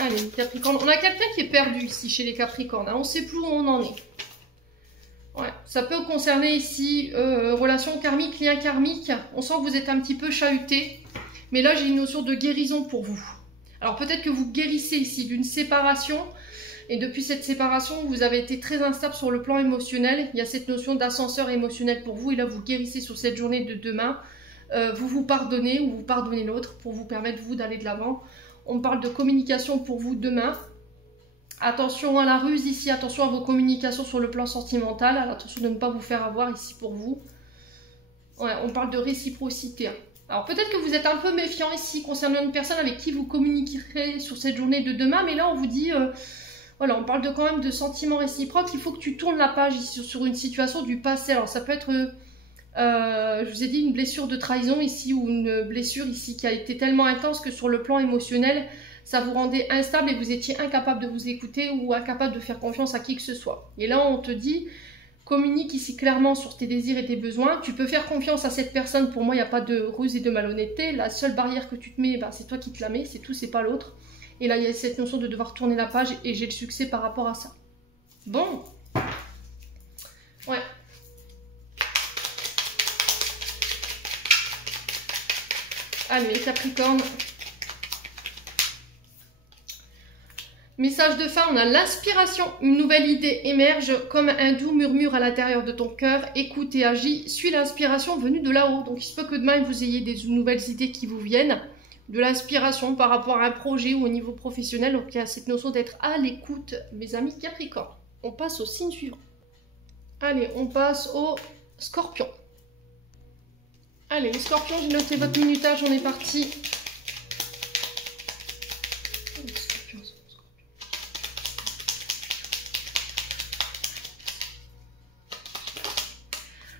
Allez, Capricorne. On a quelqu'un qui est perdu ici, chez les Capricornes. Hein. On ne sait plus où on en est. Ouais. Ça peut concerner ici relations karmiques, liens karmiques. On sent que vous êtes un petit peu chahuté. Mais là, j'ai une notion de guérison pour vous. Alors peut-être que vous guérissez ici d'une séparation et depuis cette séparation, vous avez été très instable sur le plan émotionnel. Il y a cette notion d'ascenseur émotionnel pour vous et là vous guérissez sur cette journée de demain. Vous vous pardonnez ou vous pardonnez l'autre pour vous permettre vous d'aller de l'avant. On parle de communication pour vous demain. Attention à la ruse ici, attention à vos communications sur le plan sentimental. Attention de ne pas vous faire avoir ici pour vous. Ouais, on parle de réciprocité. Alors peut-être que vous êtes un peu méfiant ici concernant une personne avec qui vous communiquerez sur cette journée de demain, mais là on vous dit, voilà, on parle quand même de sentiments réciproques, il faut que tu tournes la page ici sur une situation du passé. Alors ça peut être, je vous ai dit, une blessure de trahison ici ou une blessure ici qui a été tellement intense que sur le plan émotionnel, ça vous rendait instable et vous étiez incapable de vous écouter ou incapable de faire confiance à qui que ce soit. Et là on te dit, Communique ici clairement sur tes désirs et tes besoins. Tu peux faire confiance à cette personne. Pour moi, il n'y a pas de ruse et de malhonnêteté. La seule barrière que tu te mets, bah, c'est toi qui te la mets. C'est tout, c'est pas l'autre. Et là, il y a cette notion de devoir tourner la page et j'ai le succès par rapport à ça. Bon. Ouais. Allez, Capricorne. Message de fin, on a l'inspiration. Une nouvelle idée émerge comme un doux murmure à l'intérieur de ton cœur. Écoute et agis. Suis l'inspiration venue de là-haut. Donc, il se peut que demain, vous ayez des nouvelles idées qui vous viennent. De l'inspiration par rapport à un projet ou au niveau professionnel. Donc, il y a cette notion d'être à l'écoute, mes amis Capricorne. On passe au signe suivant. Allez, on passe au Scorpion. Allez, les Scorpions, j'ai noté votre minutage. On est parti.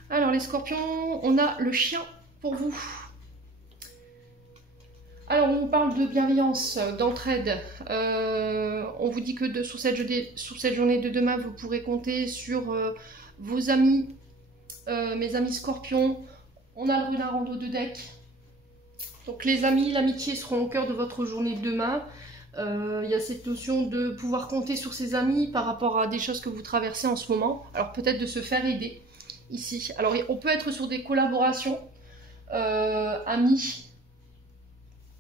Alors les Scorpions, on a le chien pour vous. Alors on vous parle de bienveillance, d'entraide. On vous dit que sur cette journée de demain, vous pourrez compter sur vos amis, mes amis Scorpions. On a le renard en dos de deck. Donc les amis, l'amitié seront au cœur de votre journée de demain. Il y a cette notion de pouvoir compter sur ses amis par rapport à des choses que vous traversez en ce moment. Alors peut-être de se faire aider. Ici, alors on peut être sur des collaborations, amis,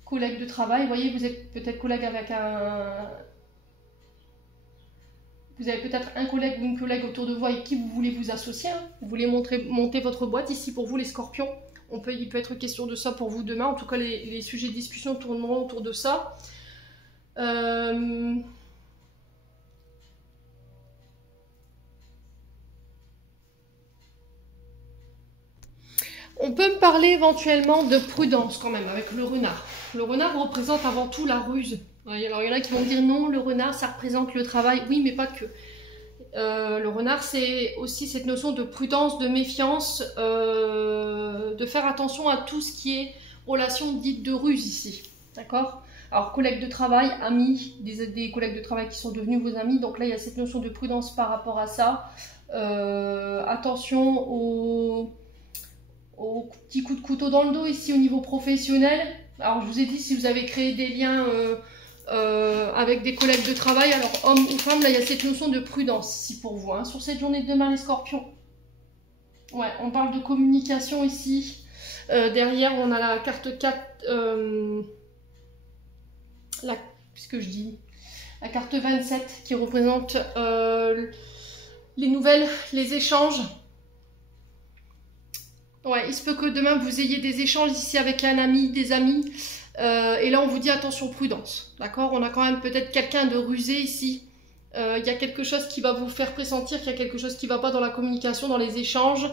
collègues de travail. Vous voyez, vous êtes peut-être collègue avec vous avez peut-être un collègue ou une collègue autour de vous avec qui vous voulez vous associer. Hein. Vous voulez monter votre boîte ici pour vous les Scorpions. Il peut être question de ça pour vous demain. En tout cas, les sujets de discussion tourneront autour de ça. On peut me parler éventuellement de prudence quand même avec le renard. Le renard représente avant tout la ruse. Alors il y en a qui vont dire non, le renard ça représente le travail. Oui, mais pas que. Le renard c'est aussi cette notion de prudence, de méfiance, de faire attention à tout ce qui est relation dite de ruse ici. D'accord ? Alors collègues de travail, amis, des collègues de travail qui sont devenus vos amis. Donc là il y a cette notion de prudence par rapport à ça. Attention aux petits coups de couteau dans le dos ici au niveau professionnel. Alors je vous ai dit si vous avez créé des liens avec des collègues de travail, alors hommes ou femmes, là il y a cette notion de prudence ici pour vous. Hein. Sur cette journée de demain les Scorpions, ouais, on parle de communication ici. Derrière on a la carte 4, la carte 27 qui représente les nouvelles, les échanges. Ouais, il se peut que demain vous ayez des échanges ici avec un ami, des amis. Et là, on vous dit attention, prudence. D'accord? On a quand même peut-être quelqu'un de rusé ici. Il y a quelque chose qui va vous faire pressentir qu'il y a quelque chose qui ne va pas dans la communication, dans les échanges.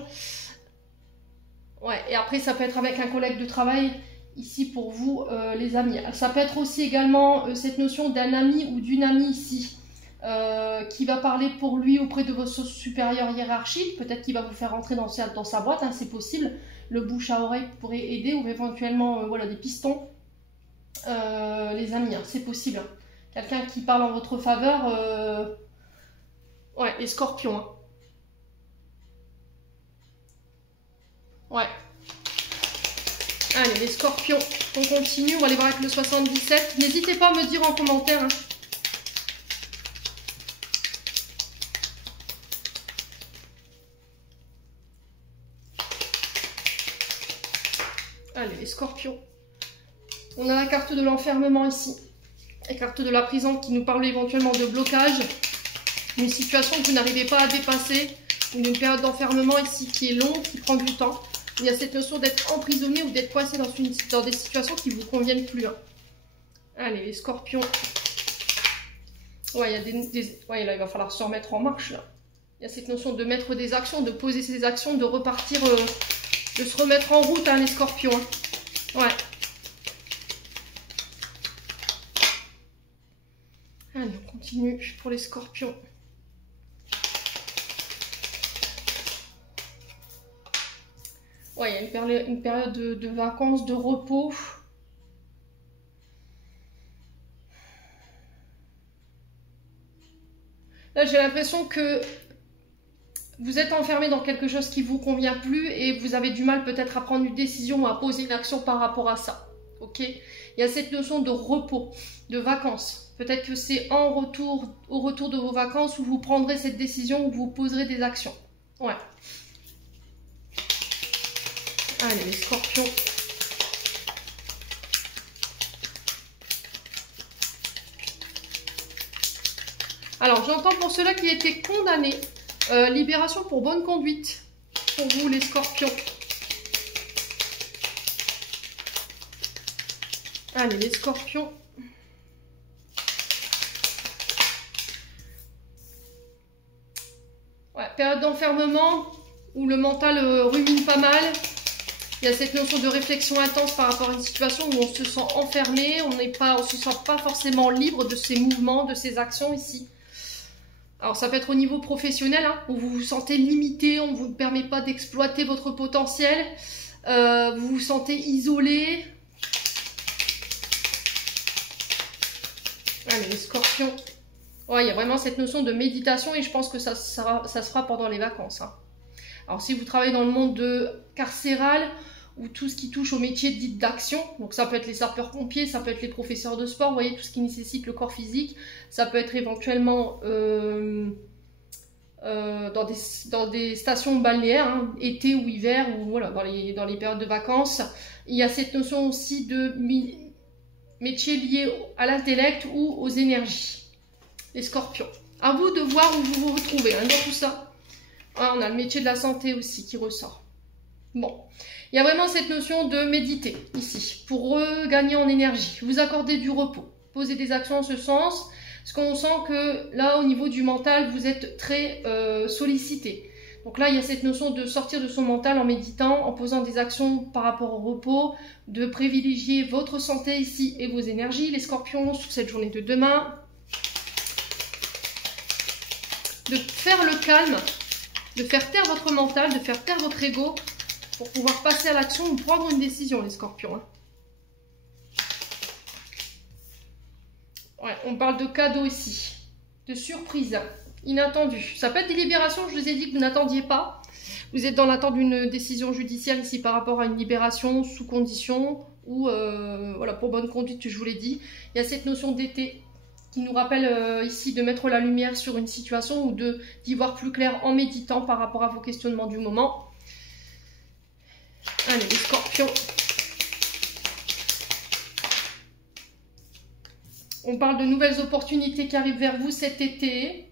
Ouais, et après, ça peut être avec un collègue de travail ici pour vous, les amis. Ça peut être aussi également cette notion d'un ami ou d'une amie ici. Qui va parler pour lui auprès de vos supérieurs hiérarchiques, peut-être qu'il va vous faire rentrer dans sa boîte, hein, c'est possible. Le bouche à oreille pourrait aider, ou éventuellement voilà, des pistons. Les amis, hein, c'est possible. Hein. Quelqu'un qui parle en votre faveur, ouais, les Scorpions. Hein. Ouais. Allez, les Scorpions, on continue, on va aller voir avec le 77. N'hésitez pas à me dire en commentaire. Hein. Allez, les Scorpions. On a la carte de l'enfermement ici. La carte de la prison qui nous parle éventuellement de blocage. Une situation que vous n'arrivez pas à dépasser. Une période d'enfermement ici qui est longue, qui prend du temps. Il y a cette notion d'être emprisonné ou d'être coincé dans des situations qui ne vous conviennent plus. Hein. Allez, les Scorpions. Ouais, ouais, là, il va falloir se remettre en marche. Là. Il y a cette notion de mettre des actions, de poser ses actions, de repartir... de se remettre en route, hein, les Scorpions. Hein. Ouais. Allez, on continue pour les Scorpions. Ouais, il y a une période de vacances, de repos. Là, j'ai l'impression que vous êtes enfermé dans quelque chose qui ne vous convient plus et vous avez du mal peut-être à prendre une décision ou à poser une action par rapport à ça. Ok? Il y a cette notion de repos, de vacances. Peut-être que c'est au retour de vos vacances où vous prendrez cette décision, où vous poserez des actions. Ouais. Allez, les scorpions. Alors, j'entends pour ceux-là qui étaient condamnés, libération pour bonne conduite. Pour vous, les scorpions. Allez, les scorpions. Ouais, période d'enfermement où le mental rumine pas mal. Il y a cette notion de réflexion intense par rapport à une situation où on se sent enfermé, on se sent pas forcément libre de ses mouvements, de ses actions ici. Alors ça peut être au niveau professionnel, hein, où vous vous sentez limité, on ne vous permet pas d'exploiter votre potentiel, vous vous sentez isolé. Allez, les scorpions. Ouais, il y a vraiment cette notion de méditation et je pense que ça se fera pendant les vacances. Hein. Alors si vous travaillez dans le monde carcéral ou tout ce qui touche au métier dit d'action, donc ça peut être les sapeurs-pompiers, ça peut être les professeurs de sport, vous voyez, tout ce qui nécessite le corps physique, ça peut être éventuellement dans des stations balnéaires, hein, été ou hiver, ou voilà, dans les périodes de vacances. Il y a cette notion aussi de métiers liés à l'intellect ou aux énergies. Les scorpions. À vous de voir où vous vous retrouvez, hein, dans tout ça. Ah, on a le métier de la santé aussi qui ressort. Bon, il y a vraiment cette notion de méditer ici, pour regagner en énergie, vous accorder du repos, poser des actions en ce sens, parce qu'on sent que là, au niveau du mental, vous êtes très sollicité. Donc là, il y a cette notion de sortir de son mental en méditant, en posant des actions par rapport au repos, de privilégier votre santé ici et vos énergies, les scorpions, sur cette journée de demain. De faire le calme, de faire taire votre mental, de faire taire votre ego, pour pouvoir passer à l'action ou prendre une décision, les scorpions. Hein. Ouais, on parle de cadeaux ici, de surprise, inattendue. Ça peut être des libérations, je vous ai dit que vous n'attendiez pas. Vous êtes dans l'attente d'une décision judiciaire ici par rapport à une libération sous condition ou voilà, pour bonne conduite, je vous l'ai dit. Il y a cette notion d'été qui nous rappelle ici de mettre la lumière sur une situation ou d'y voir plus clair en méditant par rapport à vos questionnements du moment. Allez, les scorpions. On parle de nouvelles opportunités qui arrivent vers vous cet été.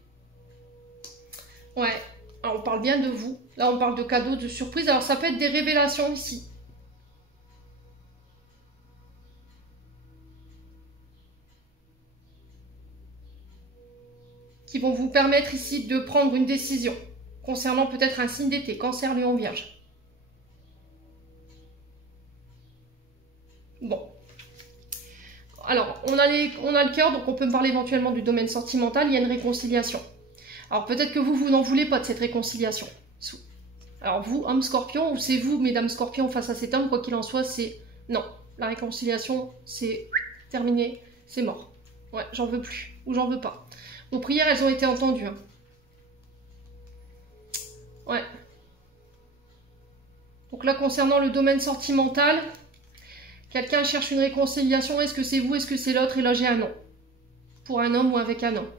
Ouais, alors on parle bien de vous. Là, on parle de cadeaux, de surprises. Alors, ça peut être des révélations ici. Qui vont vous permettre ici de prendre une décision concernant peut-être un signe d'été, Cancer, Lion, Vierge. Bon. Alors, on a le cœur, donc on peut me parler éventuellement du domaine sentimental, il y a une réconciliation. Alors, peut-être que vous n'en voulez pas de cette réconciliation. Alors, vous, homme scorpion, ou c'est vous, mesdames scorpions, face à cet homme, quoi qu'il en soit, c'est non. La réconciliation, c'est terminé, c'est mort. Ouais, j'en veux plus, ou j'en veux pas. Vos prières, elles ont été entendues. Hein. Ouais. Donc là, concernant le domaine sentimental, quelqu'un cherche une réconciliation. Est-ce que c'est vous? Est-ce que c'est l'autre? Et là, j'ai un non. Pour un homme ou avec un non.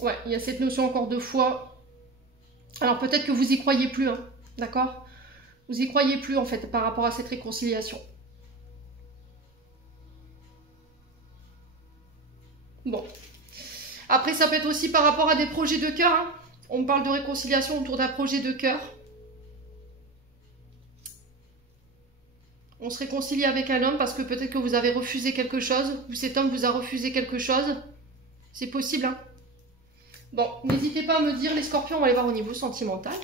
Ouais, il y a cette notion encore de foi. Alors, peut-être que vous y croyez plus. Hein, d'accord? Vous y croyez plus, en fait, par rapport à cette réconciliation. Bon. Après, ça peut être aussi par rapport à des projets de cœur. Hein. On parle de réconciliation autour d'un projet de cœur. On se réconcilie avec un homme parce que peut-être que vous avez refusé quelque chose, ou cet homme vous a refusé quelque chose. C'est possible, hein. Bon, n'hésitez pas à me dire, les scorpions, on va aller voir au niveau sentimental.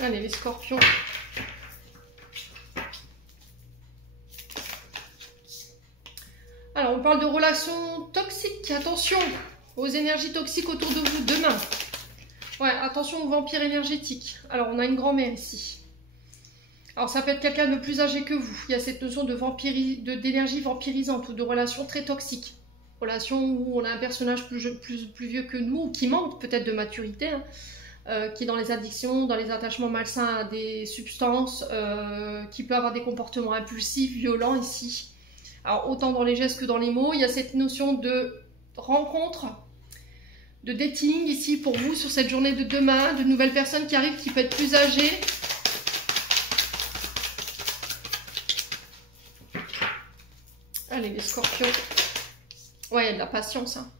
Allez, les scorpions. Alors, on parle de relations toxiques. Attention aux énergies toxiques autour de vous demain. Ouais, attention aux vampires énergétiques. Alors, on a une grand-mère ici. Alors, ça peut être quelqu'un de plus âgé que vous. Il y a cette notion d'énergie vampirisante ou de relation très toxique. Relation où on a un personnage plus vieux que nous, ou qui manque peut-être de maturité, hein, qui est dans les addictions, dans les attachements malsains à des substances, qui peut avoir des comportements impulsifs, violents ici. Alors, autant dans les gestes que dans les mots. Il y a cette notion de rencontre, de dating ici pour vous sur cette journée de demain, de nouvelles personnes qui arrivent, qui peuvent être plus âgées. Allez, les scorpions. Ouais, il y a de la patience. Hein.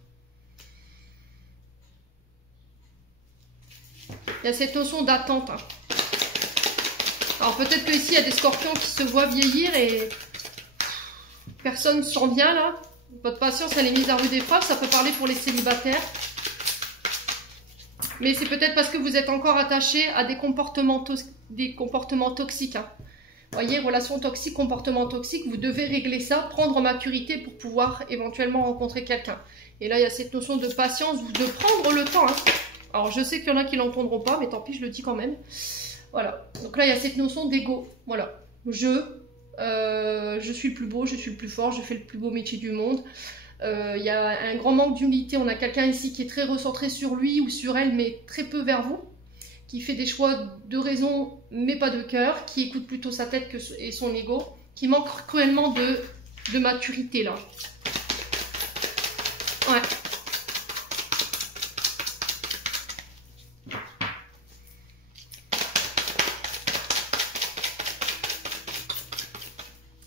Il y a cette notion d'attente. Hein. Alors peut-être que ici il y a des scorpions qui se voient vieillir et personne ne s'en vient là. Votre patience, elle est mise à rude épreuve. Ça peut parler pour les célibataires. Mais c'est peut-être parce que vous êtes encore attaché à des comportements toxiques. Hein. Vous voyez, relation toxique, comportement toxique, vous devez régler ça, prendre en maturité pour pouvoir éventuellement rencontrer quelqu'un. Et là, il y a cette notion de patience, de prendre le temps. Hein. Alors, je sais qu'il y en a qui l'entendront pas, mais tant pis, je le dis quand même. Voilà. Donc là, il y a cette notion d'ego. Voilà. Je suis le plus beau, je suis le plus fort, je fais le plus beau métier du monde. Il y a un grand manque d'humilité. On a quelqu'un ici qui est très recentré sur lui ou sur elle, mais très peu vers vous. Qui fait des choix de raison, mais pas de cœur. Qui écoute plutôt sa tête et son ego. Qui manque cruellement de maturité, là. Ouais.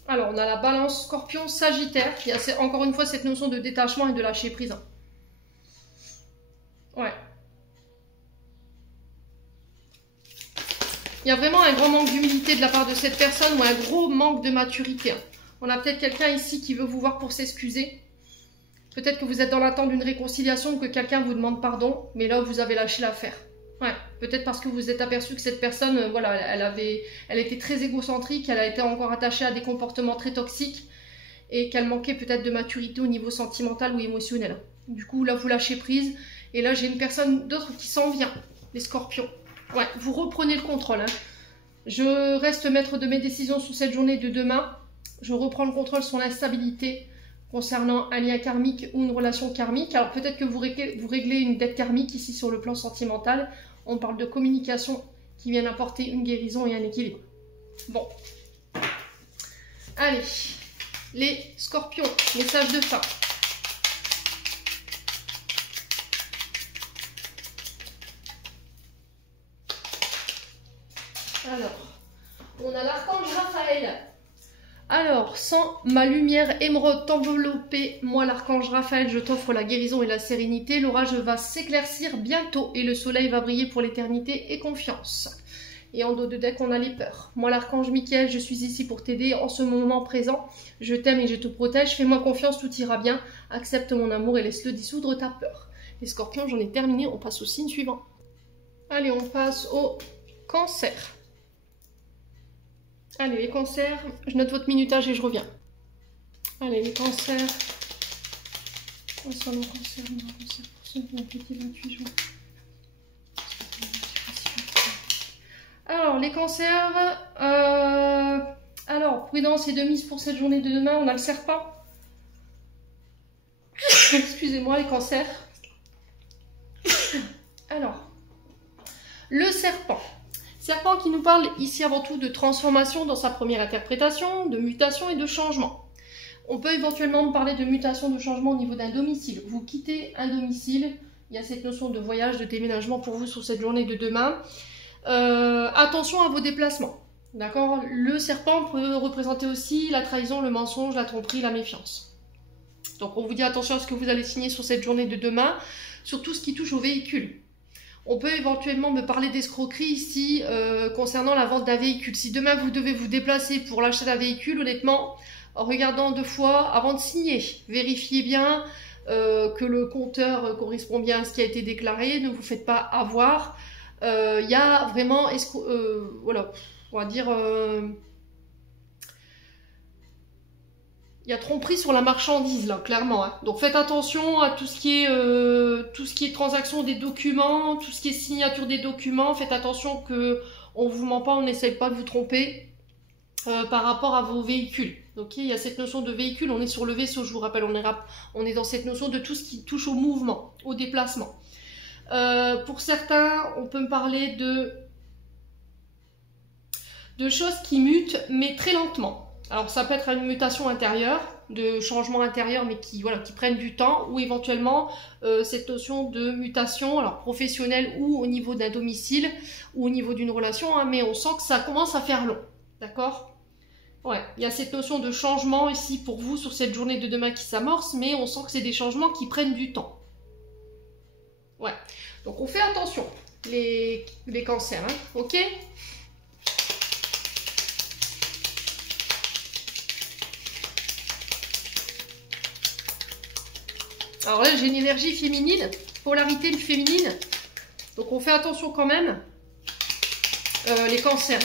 Alors, on a la balance scorpion sagittaire. Il y a encore une fois cette notion de détachement et de lâcher prise. Ouais. Il y a vraiment un grand manque d'humilité de la part de cette personne ou un gros manque de maturité. On a peut-être quelqu'un ici qui veut vous voir pour s'excuser. Peut-être que vous êtes dans l'attente d'une réconciliation ou que quelqu'un vous demande pardon, mais là, vous avez lâché l'affaire. Ouais, peut-être parce que vous êtes aperçu que cette personne, voilà, elle était très égocentrique, elle a été encore attachée à des comportements très toxiques et qu'elle manquait peut-être de maturité au niveau sentimental ou émotionnel. Du coup, là, vous lâchez prise et là, j'ai une personne d'autre qui s'en vient, les scorpions. Ouais, vous reprenez le contrôle. Hein. Je reste maître de mes décisions sur cette journée de demain. Je reprends le contrôle sur l'instabilité concernant un lien karmique ou une relation karmique. Alors peut-être que vous réglez une dette karmique ici sur le plan sentimental. On parle de communication qui vient apporter une guérison et un équilibre. Bon. Allez, les scorpions, message de fin. Alors, on a l'archange Raphaël. Alors, sans ma lumière émeraude t'envelopper, moi l'archange Raphaël, je t'offre la guérison et la sérénité. L'orage va s'éclaircir bientôt et le soleil va briller pour l'éternité et confiance. Et en dos de deck, on a les peurs. Moi l'archange Michael, je suis ici pour t'aider en ce moment présent. Je t'aime et je te protège. Fais-moi confiance, tout ira bien. Accepte mon amour et laisse-le dissoudre ta peur. Les scorpions, j'en ai terminé. On passe au signe suivant. Allez, on passe au cancer. Allez, les cancers, je note votre minutage et je reviens. Allez, les cancers. Concernant cancer, cancer pour ceux qui ont pété 28 jours. Alors, les cancers. Alors, prudence et de mise pour cette journée de demain. On a le serpent. Excusez-moi, les cancers. Alors, le serpent. Serpent qui nous parle ici avant tout de transformation dans sa première interprétation, de mutation et de changement. On peut éventuellement parler de mutation, de changement au niveau d'un domicile. Vous quittez un domicile, il y a cette notion de voyage, de déménagement pour vous sur cette journée de demain. Attention à vos déplacements, d'accord? Le serpent peut représenter aussi la trahison, le mensonge, la tromperie, la méfiance. Donc on vous dit attention à ce que vous allez signer sur cette journée de demain, sur tout ce qui touche au véhicule. On peut éventuellement me parler d'escroquerie ici concernant la vente d'un véhicule. Si demain vous devez vous déplacer pour l'achat d'un véhicule, honnêtement, en regardant 2 fois avant de signer, vérifiez bien que le compteur correspond bien à ce qui a été déclaré, ne vous faites pas avoir. Il y a vraiment, voilà, on va dire, Il y a tromperie sur la marchandise, là, clairement. Hein. Donc faites attention à tout ce qui est transaction des documents, tout ce qui est signature des documents. Faites attention que on vous ment pas, on n'essaye pas de vous tromper par rapport à vos véhicules. Okay, il y a cette notion de véhicule, on est sur le vaisseau, je vous rappelle, on est dans cette notion de tout ce qui touche au mouvement, au déplacement. Pour certains, on peut me parler de choses qui mutent, mais très lentement. Alors ça peut être une mutation intérieure, de changement intérieur, mais qui prennent du temps, ou éventuellement cette notion de mutation, alors professionnelle ou au niveau d'un domicile, ou au niveau d'une relation, hein, mais on sent que ça commence à faire long, d'accord? Ouais, il y a cette notion de changement ici pour vous sur cette journée de demain qui s'amorce, mais on sent que c'est des changements qui prennent du temps. Ouais, donc on fait attention, les cancers, hein, ok? Alors là, j'ai une énergie féminine, polarité féminine. Donc on fait attention quand même. Les cancers.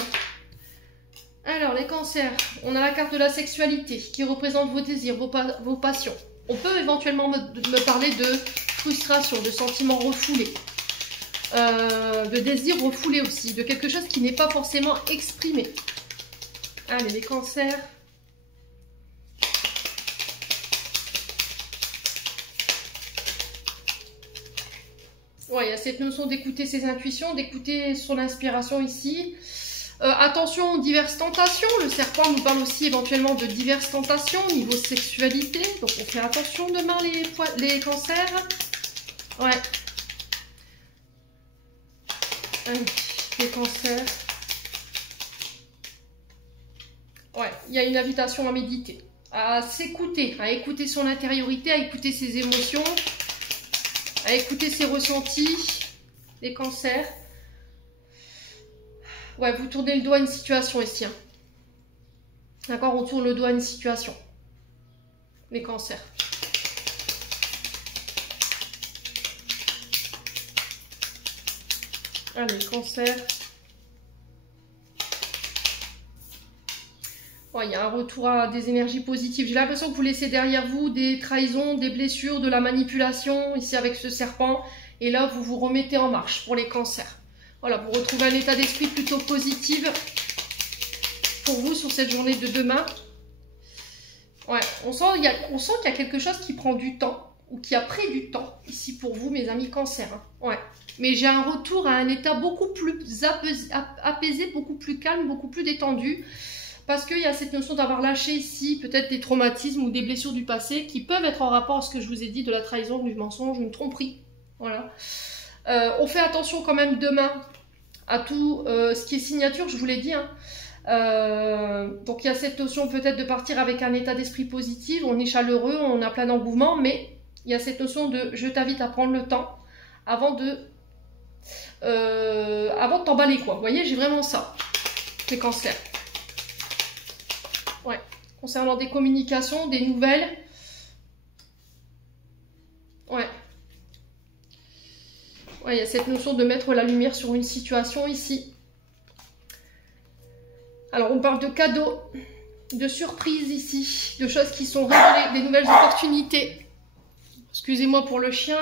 Hein. Alors les cancers, on a la carte de la sexualité qui représente vos désirs, vos passions. On peut éventuellement me parler de frustration, de sentiments refoulés. De désirs refoulés aussi, de quelque chose qui n'est pas forcément exprimé. Allez, les cancers. Ouais, il y a cette notion d'écouter ses intuitions, d'écouter son inspiration ici. Attention aux diverses tentations. Le serpent nous parle aussi éventuellement de diverses tentations au niveau sexualité. Donc on fait attention demain les cancers. Ouais. Les cancers. Ouais, il y a une invitation à méditer, à s'écouter, à écouter son intériorité, à écouter ses émotions. À écouter ses ressentis, les cancers. Ouais, vous tournez le doigt à une situation ici. Hein. D'accord, on tourne le doigt à une situation. Les cancers. Allez, cancers. Ouais, il y a un retour à des énergies positives. J'ai l'impression que vous laissez derrière vous des trahisons, des blessures, de la manipulation, ici avec ce serpent. Et là, vous vous remettez en marche pour les cancers. Voilà, vous retrouvez un état d'esprit plutôt positif pour vous sur cette journée de demain. Ouais, on sent qu'il y a quelque chose qui prend du temps, ou qui a pris du temps, ici pour vous, mes amis cancers. Hein. Ouais. Mais j'ai un retour à un état beaucoup plus apaisé, beaucoup plus calme, beaucoup plus détendu. Parce qu'il y a cette notion d'avoir lâché ici peut-être des traumatismes ou des blessures du passé qui peuvent être en rapport à ce que je vous ai dit de la trahison, du mensonge, une tromperie. Voilà. On fait attention quand même demain à tout ce qui est signature, je vous l'ai dit. Hein. Donc il y a cette notion peut-être de partir avec un état d'esprit positif, on est chaleureux, on a plein d'engouement, mais il y a cette notion de je t'invite à prendre le temps avant de t'emballer quoi. Vous voyez, j'ai vraiment ça, les cancers. Ouais, concernant des communications, des nouvelles. Ouais. Ouais, il y a cette notion de mettre la lumière sur une situation ici. Alors, on parle de cadeaux, de surprises ici, de choses qui sont révélées, des nouvelles opportunités. Excusez-moi pour le chien.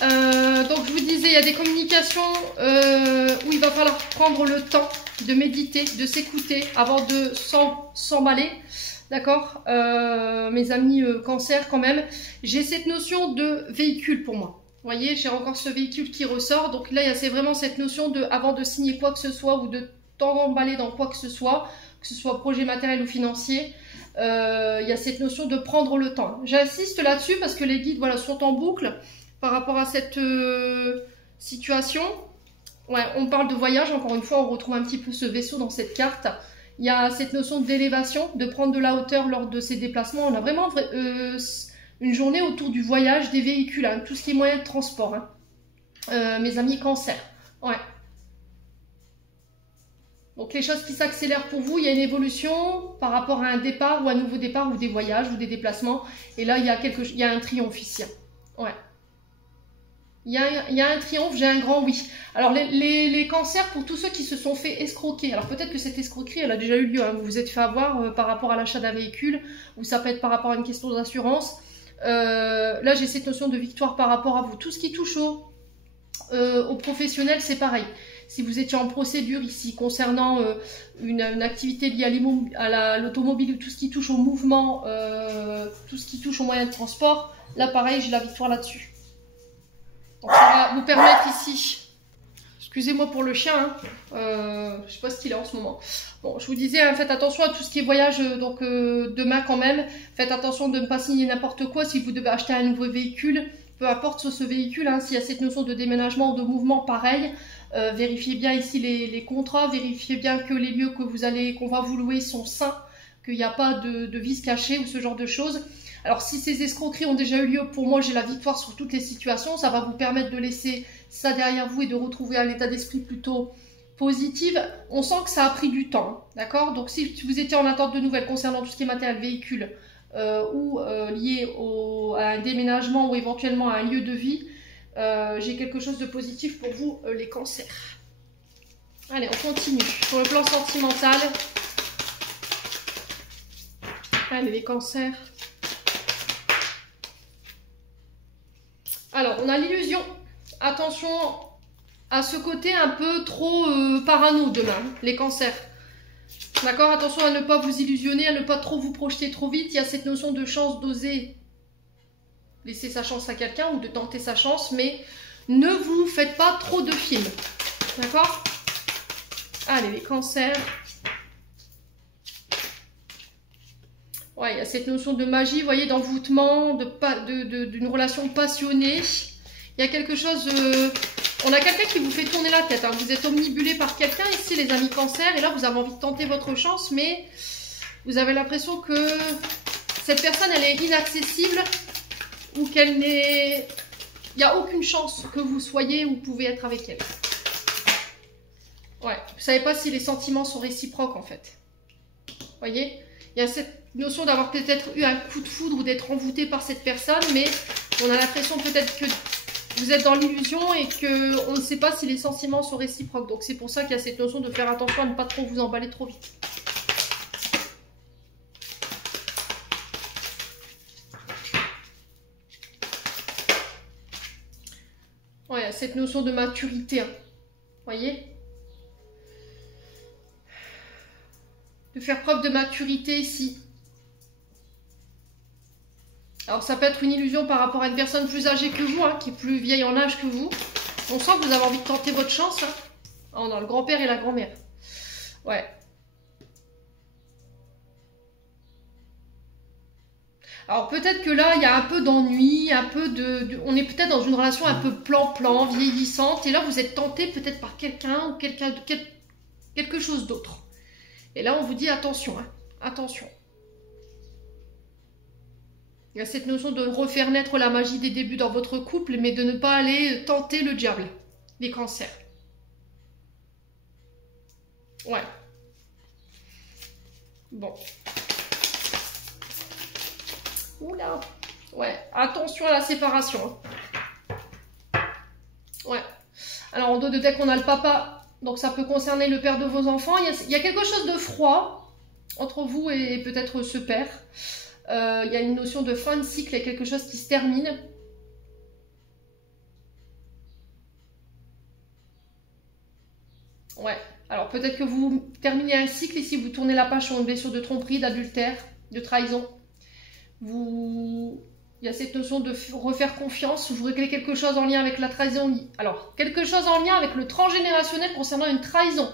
Donc, je vous disais, il y a des communications où il va falloir prendre le temps de méditer, de s'écouter avant de s'emballer. D'accord, mes amis cancer quand même. J'ai cette notion de véhicule pour moi. Vous voyez, j'ai encore ce véhicule qui ressort. Donc là, c'est vraiment cette notion de, avant de signer quoi que ce soit ou de t'emballer dans quoi que ce soit projet matériel ou financier, il y a cette notion de prendre le temps. J'insiste là-dessus parce que les guides voilà, sont en boucle par rapport à cette situation. Ouais, on parle de voyage, encore une fois, on retrouve un petit peu ce vaisseau dans cette carte. Il y a cette notion d'élévation, de prendre de la hauteur lors de ces déplacements. On a vraiment une journée autour du voyage, des véhicules, hein, tout ce qui est moyen de transport. Hein. Mes amis cancer, ouais. Donc les choses qui s'accélèrent pour vous, il y a une évolution par rapport à un départ ou un nouveau départ ou des voyages ou des déplacements. Et là, il y a un triomphe ici. Ouais. Il y a un triomphe, j'ai un grand oui. Alors les cancers, pour tous ceux qui se sont fait escroquer, alors peut-être que cette escroquerie, elle a déjà eu lieu, hein, vous vous êtes fait avoir par rapport à l'achat d'un véhicule, ou ça peut être par rapport à une question d'assurance. Là, j'ai cette notion de victoire par rapport à vous. Tout ce qui touche aux professionnels, c'est pareil. Si vous étiez en procédure ici concernant une activité liée à l'automobile ou tout ce qui touche au mouvement, tout ce qui touche aux moyens de transport, là pareil, j'ai la victoire là-dessus. Donc ça va vous permettre ici, excusez-moi pour le chien, hein, je sais pas ce qu'il est en ce moment. Bon, je vous disais, hein, faites attention à tout ce qui est voyage, donc demain quand même, faites attention de ne pas signer n'importe quoi si vous devez acheter un nouveau véhicule, peu importe ce véhicule, hein, s'il y a cette notion de déménagement ou de mouvement, pareil, vérifiez bien ici les contrats, vérifiez bien que les lieux qu'on va vous louer sont sains, qu'il n'y a pas de vices cachés ou ce genre de choses. Alors si ces escroqueries ont déjà eu lieu, pour moi j'ai la victoire sur toutes les situations, ça va vous permettre de laisser ça derrière vous et de retrouver un état d'esprit plutôt positif. On sent que ça a pris du temps, d'accord? Donc si vous étiez en attente de nouvelles concernant tout ce qui est matériel véhicule ou lié à un déménagement ou éventuellement à un lieu de vie, j'ai quelque chose de positif pour vous, les cancers. Allez, on continue. Sur le plan sentimental, allez, les cancers. Alors, on a l'illusion. Attention à ce côté un peu trop parano demain, les cancers. D'accord? Attention à ne pas vous illusionner, à ne pas trop vous projeter trop vite. Il y a cette notion de chance, d'oser laisser sa chance à quelqu'un ou de tenter sa chance, mais ne vous faites pas trop de films. D'accord? Allez, les cancers. Ouais, il y a cette notion de magie, vous voyez, d'envoûtement, d'une relation passionnée. Il y a quelque chose... on a quelqu'un qui vous fait tourner la tête. Hein. Vous êtes omnibulé par quelqu'un ici, les amis cancers. Et là, vous avez envie de tenter votre chance, mais vous avez l'impression que cette personne, elle est inaccessible ou qu'elle n'est... Il n'y a aucune chance que vous soyez ou pouvez être avec elle. Ouais, vous ne savez pas si les sentiments sont réciproques, en fait. Vous voyez? Il y a cette notion d'avoir peut-être eu un coup de foudre ou d'être envoûté par cette personne, mais on a l'impression peut-être que vous êtes dans l'illusion et qu'on ne sait pas si les sentiments sont réciproques. Donc c'est pour ça qu'il y a cette notion de faire attention à ne pas trop vous emballer trop vite. Ouais, il y a cette notion de maturité, hein. Vous voyez? De faire preuve de maturité ici. Alors ça peut être une illusion par rapport à une personne plus âgée que vous, hein, qui est plus vieille en âge que vous. On sent que vous avez envie de tenter votre chance. Hein. Ah, on a le grand-père et la grand-mère. Ouais. Alors peut-être que là, il y a un peu d'ennui, un peu on est peut-être dans une relation un peu plan-plan, vieillissante. Et là, vous êtes tenté peut-être par quelqu'un ou quelque chose d'autre. Et là, on vous dit attention, hein, attention. Il y a cette notion de refaire naître la magie des débuts dans votre couple, mais de ne pas aller tenter le diable, les cancers. Ouais. Bon. Oula. Ouais, attention à la séparation. Ouais. Alors, en dos de deck, on a le papa. Donc ça peut concerner le père de vos enfants. Il y a quelque chose de froid entre vous et peut-être ce père. Il y a une notion de fin de cycle, il y a quelque chose qui se termine. Ouais. Alors peut-être que vous terminez un cycle ici, vous tournez la page sur une blessure de tromperie, d'adultère, de trahison. Il y a cette notion de refaire confiance, vous réglez quelque chose en lien avec la trahison. Alors, quelque chose en lien avec le transgénérationnel concernant une trahison.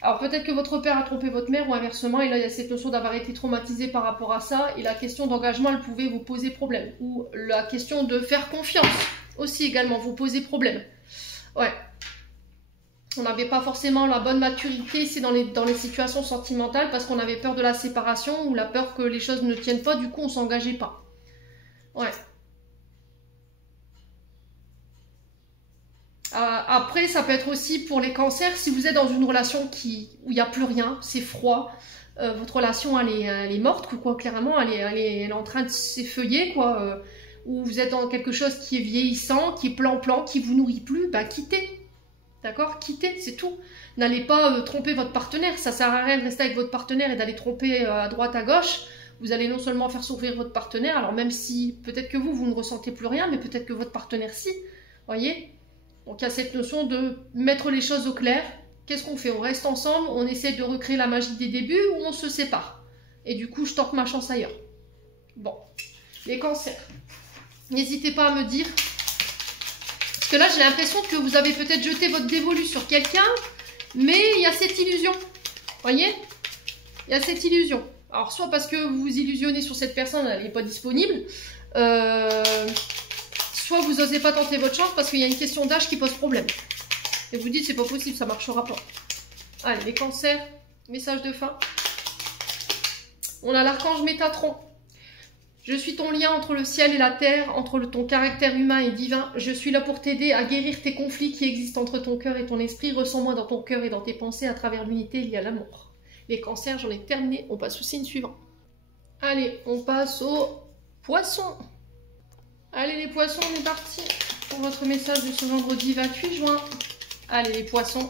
Alors, peut-être que votre père a trompé votre mère ou inversement, et là, il y a cette notion d'avoir été traumatisé par rapport à ça, et la question d'engagement, elle pouvait vous poser problème. Ou la question de faire confiance, aussi également, vous poser problème. Ouais. On n'avait pas forcément la bonne maturité ici dans les situations sentimentales, parce qu'on avait peur de la séparation, ou la peur que les choses ne tiennent pas, du coup, on ne s'engageait pas. Ouais. Après, ça peut être aussi pour les cancers, si vous êtes dans une relation où il n'y a plus rien, c'est froid, votre relation elle est morte, quoi, clairement, elle est en train de s'effeuiller, quoi. ou vous êtes dans quelque chose qui est vieillissant, qui est plan-plan, qui vous nourrit plus, bah quittez. D'accord? Quittez, c'est tout. N'allez pas tromper votre partenaire. Ça sert à rien de rester avec votre partenaire et d'aller tromper à droite, à gauche. Vous allez non seulement faire souffrir votre partenaire, alors même si peut-être que vous ne ressentez plus rien, mais peut-être que votre partenaire si. Voyez? Donc il y a cette notion de mettre les choses au clair. Qu'est-ce qu'on fait? On reste ensemble, on essaie de recréer la magie des débuts ou on se sépare? Et du coup, je tente ma chance ailleurs. Bon, les cancers. N'hésitez pas à me dire. Parce que là, j'ai l'impression que vous avez peut-être jeté votre dévolu sur quelqu'un, mais il y a cette illusion. Voyez? Il y a cette illusion. Alors, soit parce que vous vous illusionnez sur cette personne, elle n'est pas disponible, soit vous n'osez pas tenter votre chance parce qu'il y a une question d'âge qui pose problème. Et vous dites, c'est pas possible, ça ne marchera pas. Allez, les cancers, message de fin. On a l'archange Métatron. Je suis ton lien entre le ciel et la terre, entre ton caractère humain et divin. Je suis là pour t'aider à guérir tes conflits qui existent entre ton cœur et ton esprit. Ressens-moi dans ton cœur et dans tes pensées à travers l'unité liée à l'amour. Les cancers, j'en ai terminé. On passe au signe suivant. Allez, on passe aux poissons. Allez les poissons, on est parti pour votre message de ce vendredi 28 juin. Allez les poissons.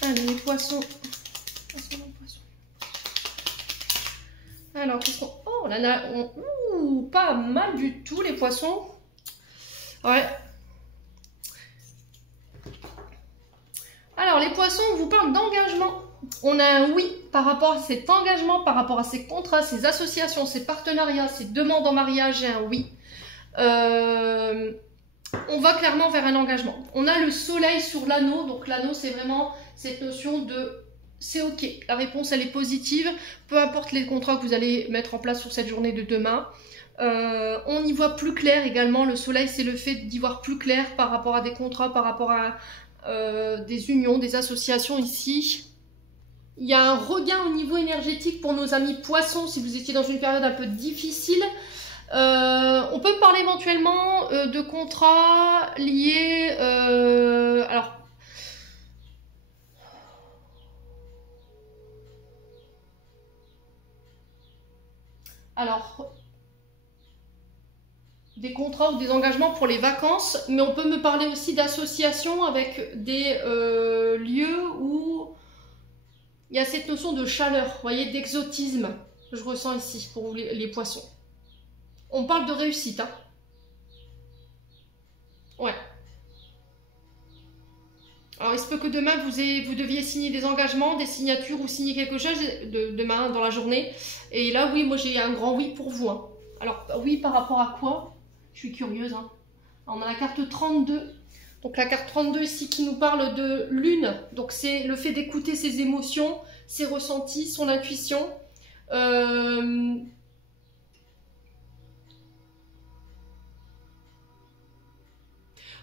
Allez les poissons. Alors, qu'est-ce qu'on... Oh, on en a... Ouh, pas mal du tout, les poissons. Ouais. Alors, les poissons, on vous parle d'engagement. On a un oui par rapport à cet engagement, par rapport à ces contrats, ces associations, ces partenariats, ces demandes en mariage, j'ai un oui. On va clairement vers un engagement. On a le soleil sur l'anneau. Donc, l'anneau, c'est vraiment cette notion de... C'est ok, la réponse elle est positive, peu importe les contrats que vous allez mettre en place sur cette journée de demain. On y voit plus clair également, le soleil c'est le fait d'y voir plus clair par rapport à des contrats, par rapport à des unions, des associations ici. Il y a un regain au niveau énergétique pour nos amis poissons si vous étiez dans une période un peu difficile. On peut parler éventuellement de contrats liés... Alors, des contrats ou des engagements pour les vacances, mais on peut me parler aussi d'associations avec des lieux où il y a cette notion de chaleur, vous voyez, d'exotisme, je ressens ici pour les poissons. On parle de réussite, hein. Ouais. Alors, il se peut que demain, vous deviez signer des engagements, des signatures ou signer quelque chose demain dans la journée. Et là, oui, moi, j'ai un grand oui pour vous. Hein. Alors, oui, par rapport à quoi? Je suis curieuse. Hein. Alors, on a la carte 32. Donc, la carte 32 ici qui nous parle de lune. Donc, c'est le fait d'écouter ses émotions, ses ressentis, son intuition.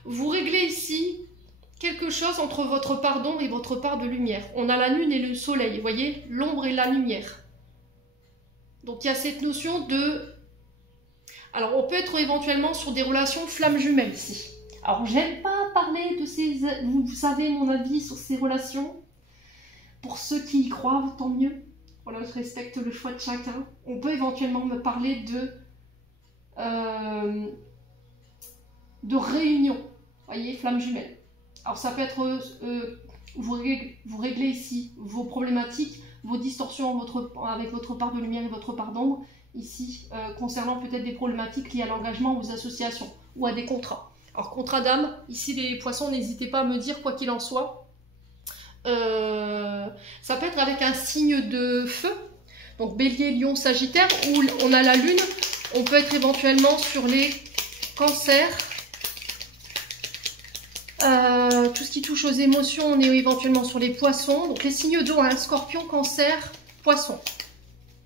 Vous réglez ici... quelque chose entre votre part d'ombre et votre part de lumière. On a la lune et le soleil, vous voyez, l'ombre et la lumière. Donc il y a cette notion de... Alors on peut être éventuellement sur des relations flammes jumelles ici. Alors j'aime pas parler de ces... Vous savez mon avis sur ces relations. Pour ceux qui y croient, tant mieux. Voilà, je respecte le choix de chacun. On peut éventuellement me parler de réunion. Vous voyez, flammes jumelles. Alors ça peut être, vous réglez ici vos problématiques, vos distorsions avec votre part de lumière et votre part d'ombre, ici, concernant peut-être des problématiques liées à l'engagement, aux associations ou à des contrats. Alors contrat d'âme, ici les poissons, n'hésitez pas à me dire quoi qu'il en soit. Ça peut être avec un signe de feu, donc bélier, lion, sagittaire, où on a la lune, on peut être éventuellement sur les cancers. Tout ce qui touche aux émotions, on est éventuellement sur les poissons. Donc les signes d'eau, hein, scorpion, cancer, poisson.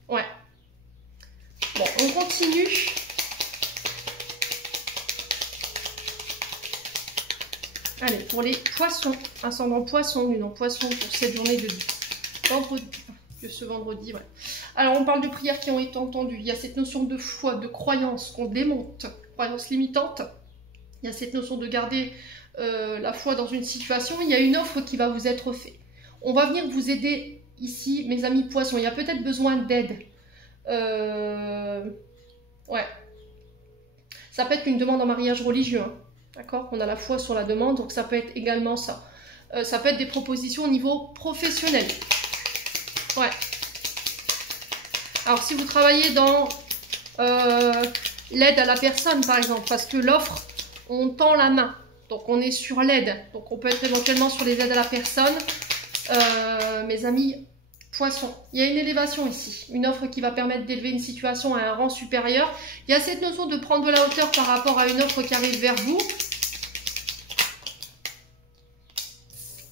Ouais. Bon, on continue. Allez, pour les poissons, ascendant poisson, lune en poisson pour cette journée de ce vendredi. Ouais. Alors, on parle de prières qui ont été entendues. Il y a cette notion de foi, de croyance qu'on démonte, croyance limitante. Il y a cette notion de garder... la foi dans une situation, il y a une offre qui va vous être faite. On va venir vous aider ici, mes amis poissons. Il y a peut-être besoin d'aide. Ouais. Ça peut être une demande en mariage religieux, hein. D'accord? On a la foi sur la demande, donc ça peut être également ça. Ça peut être des propositions au niveau professionnel. Ouais. Alors, si vous travaillez dans l'aide à la personne, par exemple, parce que l'offre, on tend la main. Donc, on est sur l'aide. Donc, on peut être éventuellement sur les aides à la personne. Mes amis, poissons. Il y a une élévation ici. Une offre qui va permettre d'élever une situation à un rang supérieur. Il y a cette notion de prendre de la hauteur par rapport à une offre qui arrive vers vous.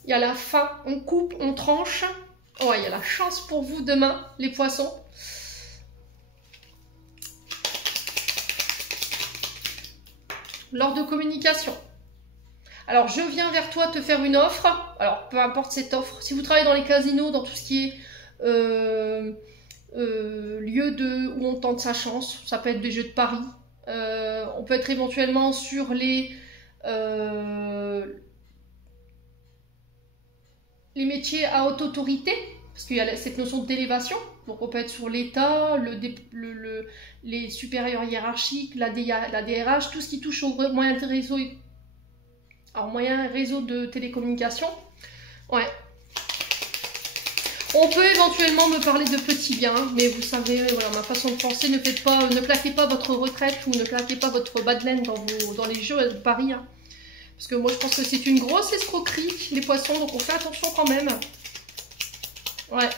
Il y a la fin, on coupe, on tranche. Ouais, il y a la chance pour vous demain, les poissons. Lors de communication. Alors, je viens vers toi te faire une offre. Alors, peu importe cette offre. Si vous travaillez dans les casinos, dans tout ce qui est lieu où on tente sa chance, ça peut être des jeux de paris. On peut être éventuellement sur les métiers à haute autorité, parce qu'il y a cette notion d'élévation. Donc on peut être sur l'État, les supérieurs hiérarchiques, la DRH, tout ce qui touche aux moyens réseau de télécommunication. Ouais. On peut éventuellement me parler de petits biens, mais vous savez, voilà, ma façon de penser, ne claquez pas votre retraite ou ne claquez pas votre bas de laine dans les jeux de paris. Hein. Parce que moi, je pense que c'est une grosse escroquerie, les poissons, donc on fait attention quand même. Ouais.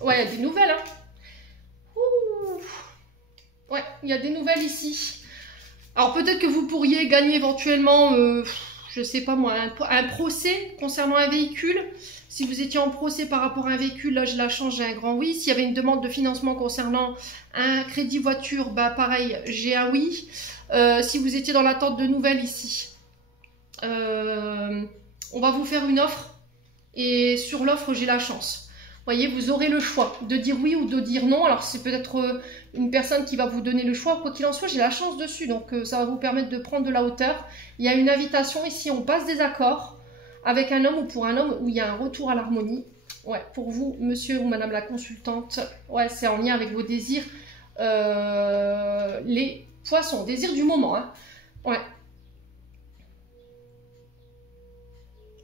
Ouais, il y a des nouvelles, hein. Ouh. Ouais, il y a des nouvelles ici. Alors, peut-être que vous pourriez gagner éventuellement, je sais pas moi, un procès concernant un véhicule. Si vous étiez en procès par rapport à un véhicule, là, je la change, j'ai un grand oui. S'il y avait une demande de financement concernant un crédit voiture, bah pareil, j'ai un oui. Si vous étiez dans l'attente de nouvelles ici, on va vous faire une offre. Et sur l'offre, j'ai la chance. Vous voyez, vous aurez le choix de dire oui ou de dire non. Alors, c'est peut-être une personne qui va vous donner le choix. Quoi qu'il en soit, j'ai la chance dessus. Donc, ça va vous permettre de prendre de la hauteur. Il y a une invitation ici. On passe des accords avec un homme ou pour un homme où il y a un retour à l'harmonie. Ouais, pour vous, monsieur ou madame la consultante, ouais, c'est en lien avec vos désirs. Les poissons, désirs du moment. Hein. Ouais.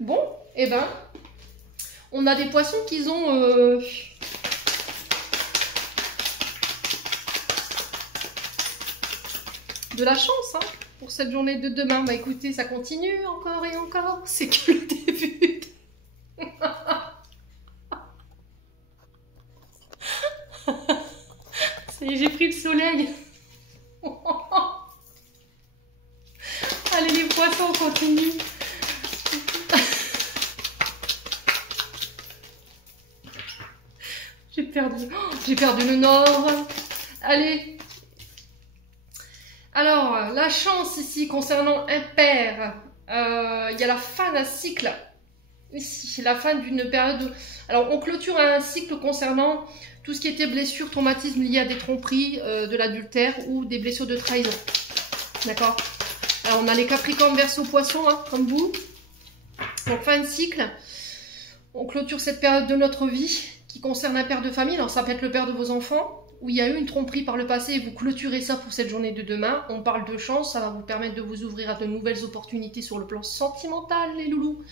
Bon, eh ben... On a des poissons qui ont de la chance hein, pour cette journée de demain. Bah écoutez, ça continue encore et encore. C'est que le début. Ça y est, j'ai pris le soleil. Allez les poissons, on continue. J'ai perdu le nord. Allez. Alors, la chance ici concernant un père. Il y a la fin d'un cycle. Ici, la fin d'une période. Alors, on clôture un cycle concernant tout ce qui était blessures, traumatismes liés à des tromperies, de l'adultère ou des blessures de trahison. D'accord? Alors, on a les Capricornes, Verseau, Poissons, hein, comme vous. Donc, fin de cycle. On clôture cette période de notre vie qui concerne un père de famille. Alors, ça peut être le père de vos enfants, où il y a eu une tromperie par le passé et vous clôturez ça pour cette journée de demain. On parle de chance, ça va vous permettre de vous ouvrir à de nouvelles opportunités sur le plan sentimental, les loulous.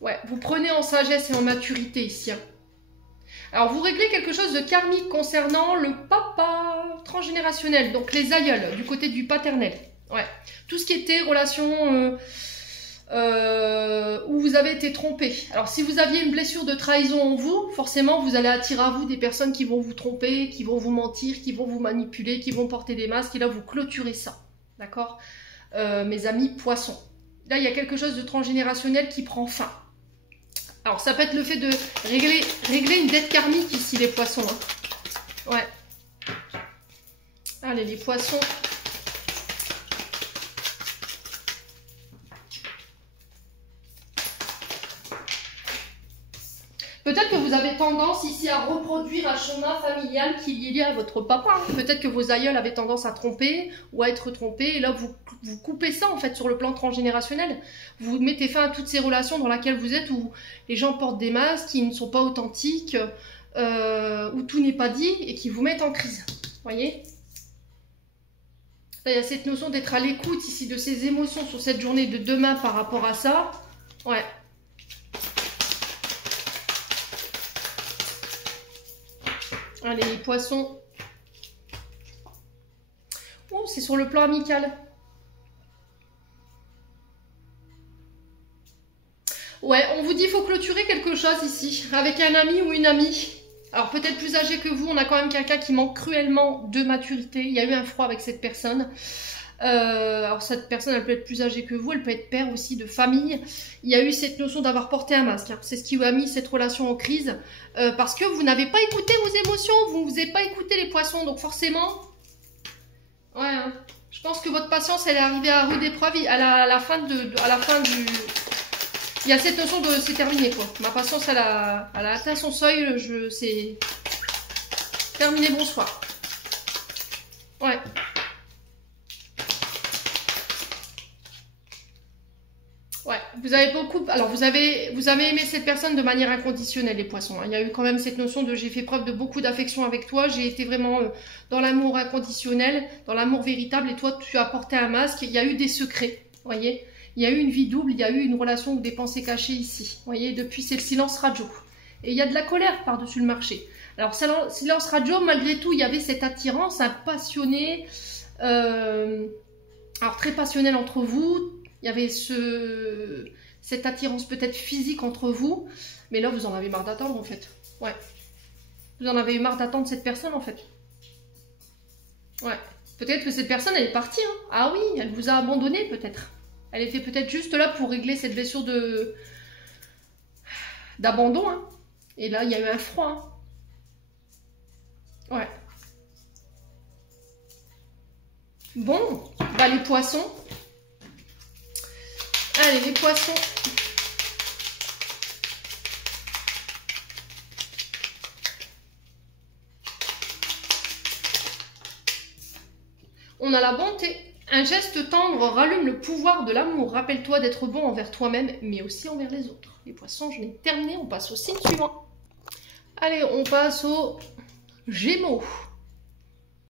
Ouais, vous prenez en sagesse et en maturité ici. Hein. Alors, vous réglez quelque chose de karmique concernant le papa transgénérationnel, donc les aïeuls, du côté du paternel. Ouais, tout ce qui était relation où vous avez été trompé. Alors, si vous aviez une blessure de trahison en vous, forcément, vous allez attirer à vous des personnes qui vont vous tromper, qui vont vous mentir, qui vont vous manipuler, qui vont porter des masques, et là, vous clôturez ça. D'accord mes amis poissons. Là, il y a quelque chose de transgénérationnel qui prend fin. Alors, ça peut être le fait de régler une dette karmique ici, les poissons. Hein. Ouais. Allez, les poissons. Peut-être que vous avez tendance ici à reproduire un schéma familial qui est lié à votre papa. Peut-être que vos aïeuls avaient tendance à tromper ou à être trompés. Et là, vous coupez ça en fait sur le plan transgénérationnel. Vous mettez fin à toutes ces relations dans lesquelles vous êtes où les gens portent des masques qui ne sont pas authentiques, où tout n'est pas dit et qui vous mettent en crise. Voyez ? Là, il y a cette notion d'être à l'écoute ici de ses émotions sur cette journée de demain par rapport à ça. Ouais. Allez, les poissons. Oh, c'est sur le plan amical. Ouais, on vous dit qu'il faut clôturer quelque chose ici, avec un ami ou une amie. Alors peut-être plus âgé que vous, on a quand même quelqu'un qui manque cruellement de maturité. Il y a eu un froid avec cette personne. Alors cette personne, elle peut être plus âgée que vous, elle peut être père aussi de famille. Il y a eu cette notion d'avoir porté un masque. Hein. C'est ce qui vous a mis cette relation en crise. Parce que vous n'avez pas écouté vos émotions, vous ne vous avez pas écouté les poissons. Donc forcément, ouais, hein. Je pense que votre patience, elle est arrivée à rude épreuve. À la fin du... Il y a cette notion de c'est terminé quoi. Ma patience, elle a atteint son seuil. C'est terminé, bonsoir. Ouais. Ouais, vous avez beaucoup. Alors vous avez aimé cette personne de manière inconditionnelle, les poissons. Hein. Il y a eu quand même cette notion de j'ai fait preuve de beaucoup d'affection avec toi. J'ai été vraiment dans l'amour inconditionnel, dans l'amour véritable. Et toi, tu as porté un masque. Il y a eu des secrets, voyez. Il y a eu une vie double, il y a eu une relation ou des pensées cachées ici. Vous voyez, depuis, c'est le silence radio. Et il y a de la colère par-dessus le marché. Alors, silence radio, malgré tout, il y avait cette attirance, un passionné, alors très passionnel entre vous. Il y avait cette attirance peut-être physique entre vous. Mais là, vous en avez marre d'attendre, en fait. Ouais. Vous en avez eu marre d'attendre cette personne, en fait. Ouais. Peut-être que cette personne, elle est partie. Hein. Ah oui, elle vous a abandonné, peut-être. Elle était peut-être juste là pour régler cette blessure d'abandon. Hein. Et là, il y a eu un froid. Hein. Ouais. Bon, bah les poissons. Allez, les poissons. On a la bonté. Un geste tendre rallume le pouvoir de l'amour. Rappelle-toi d'être bon envers toi-même, mais aussi envers les autres. Les poissons, je l'ai terminé. On passe au signe suivant. Allez, on passe aux Gémeaux.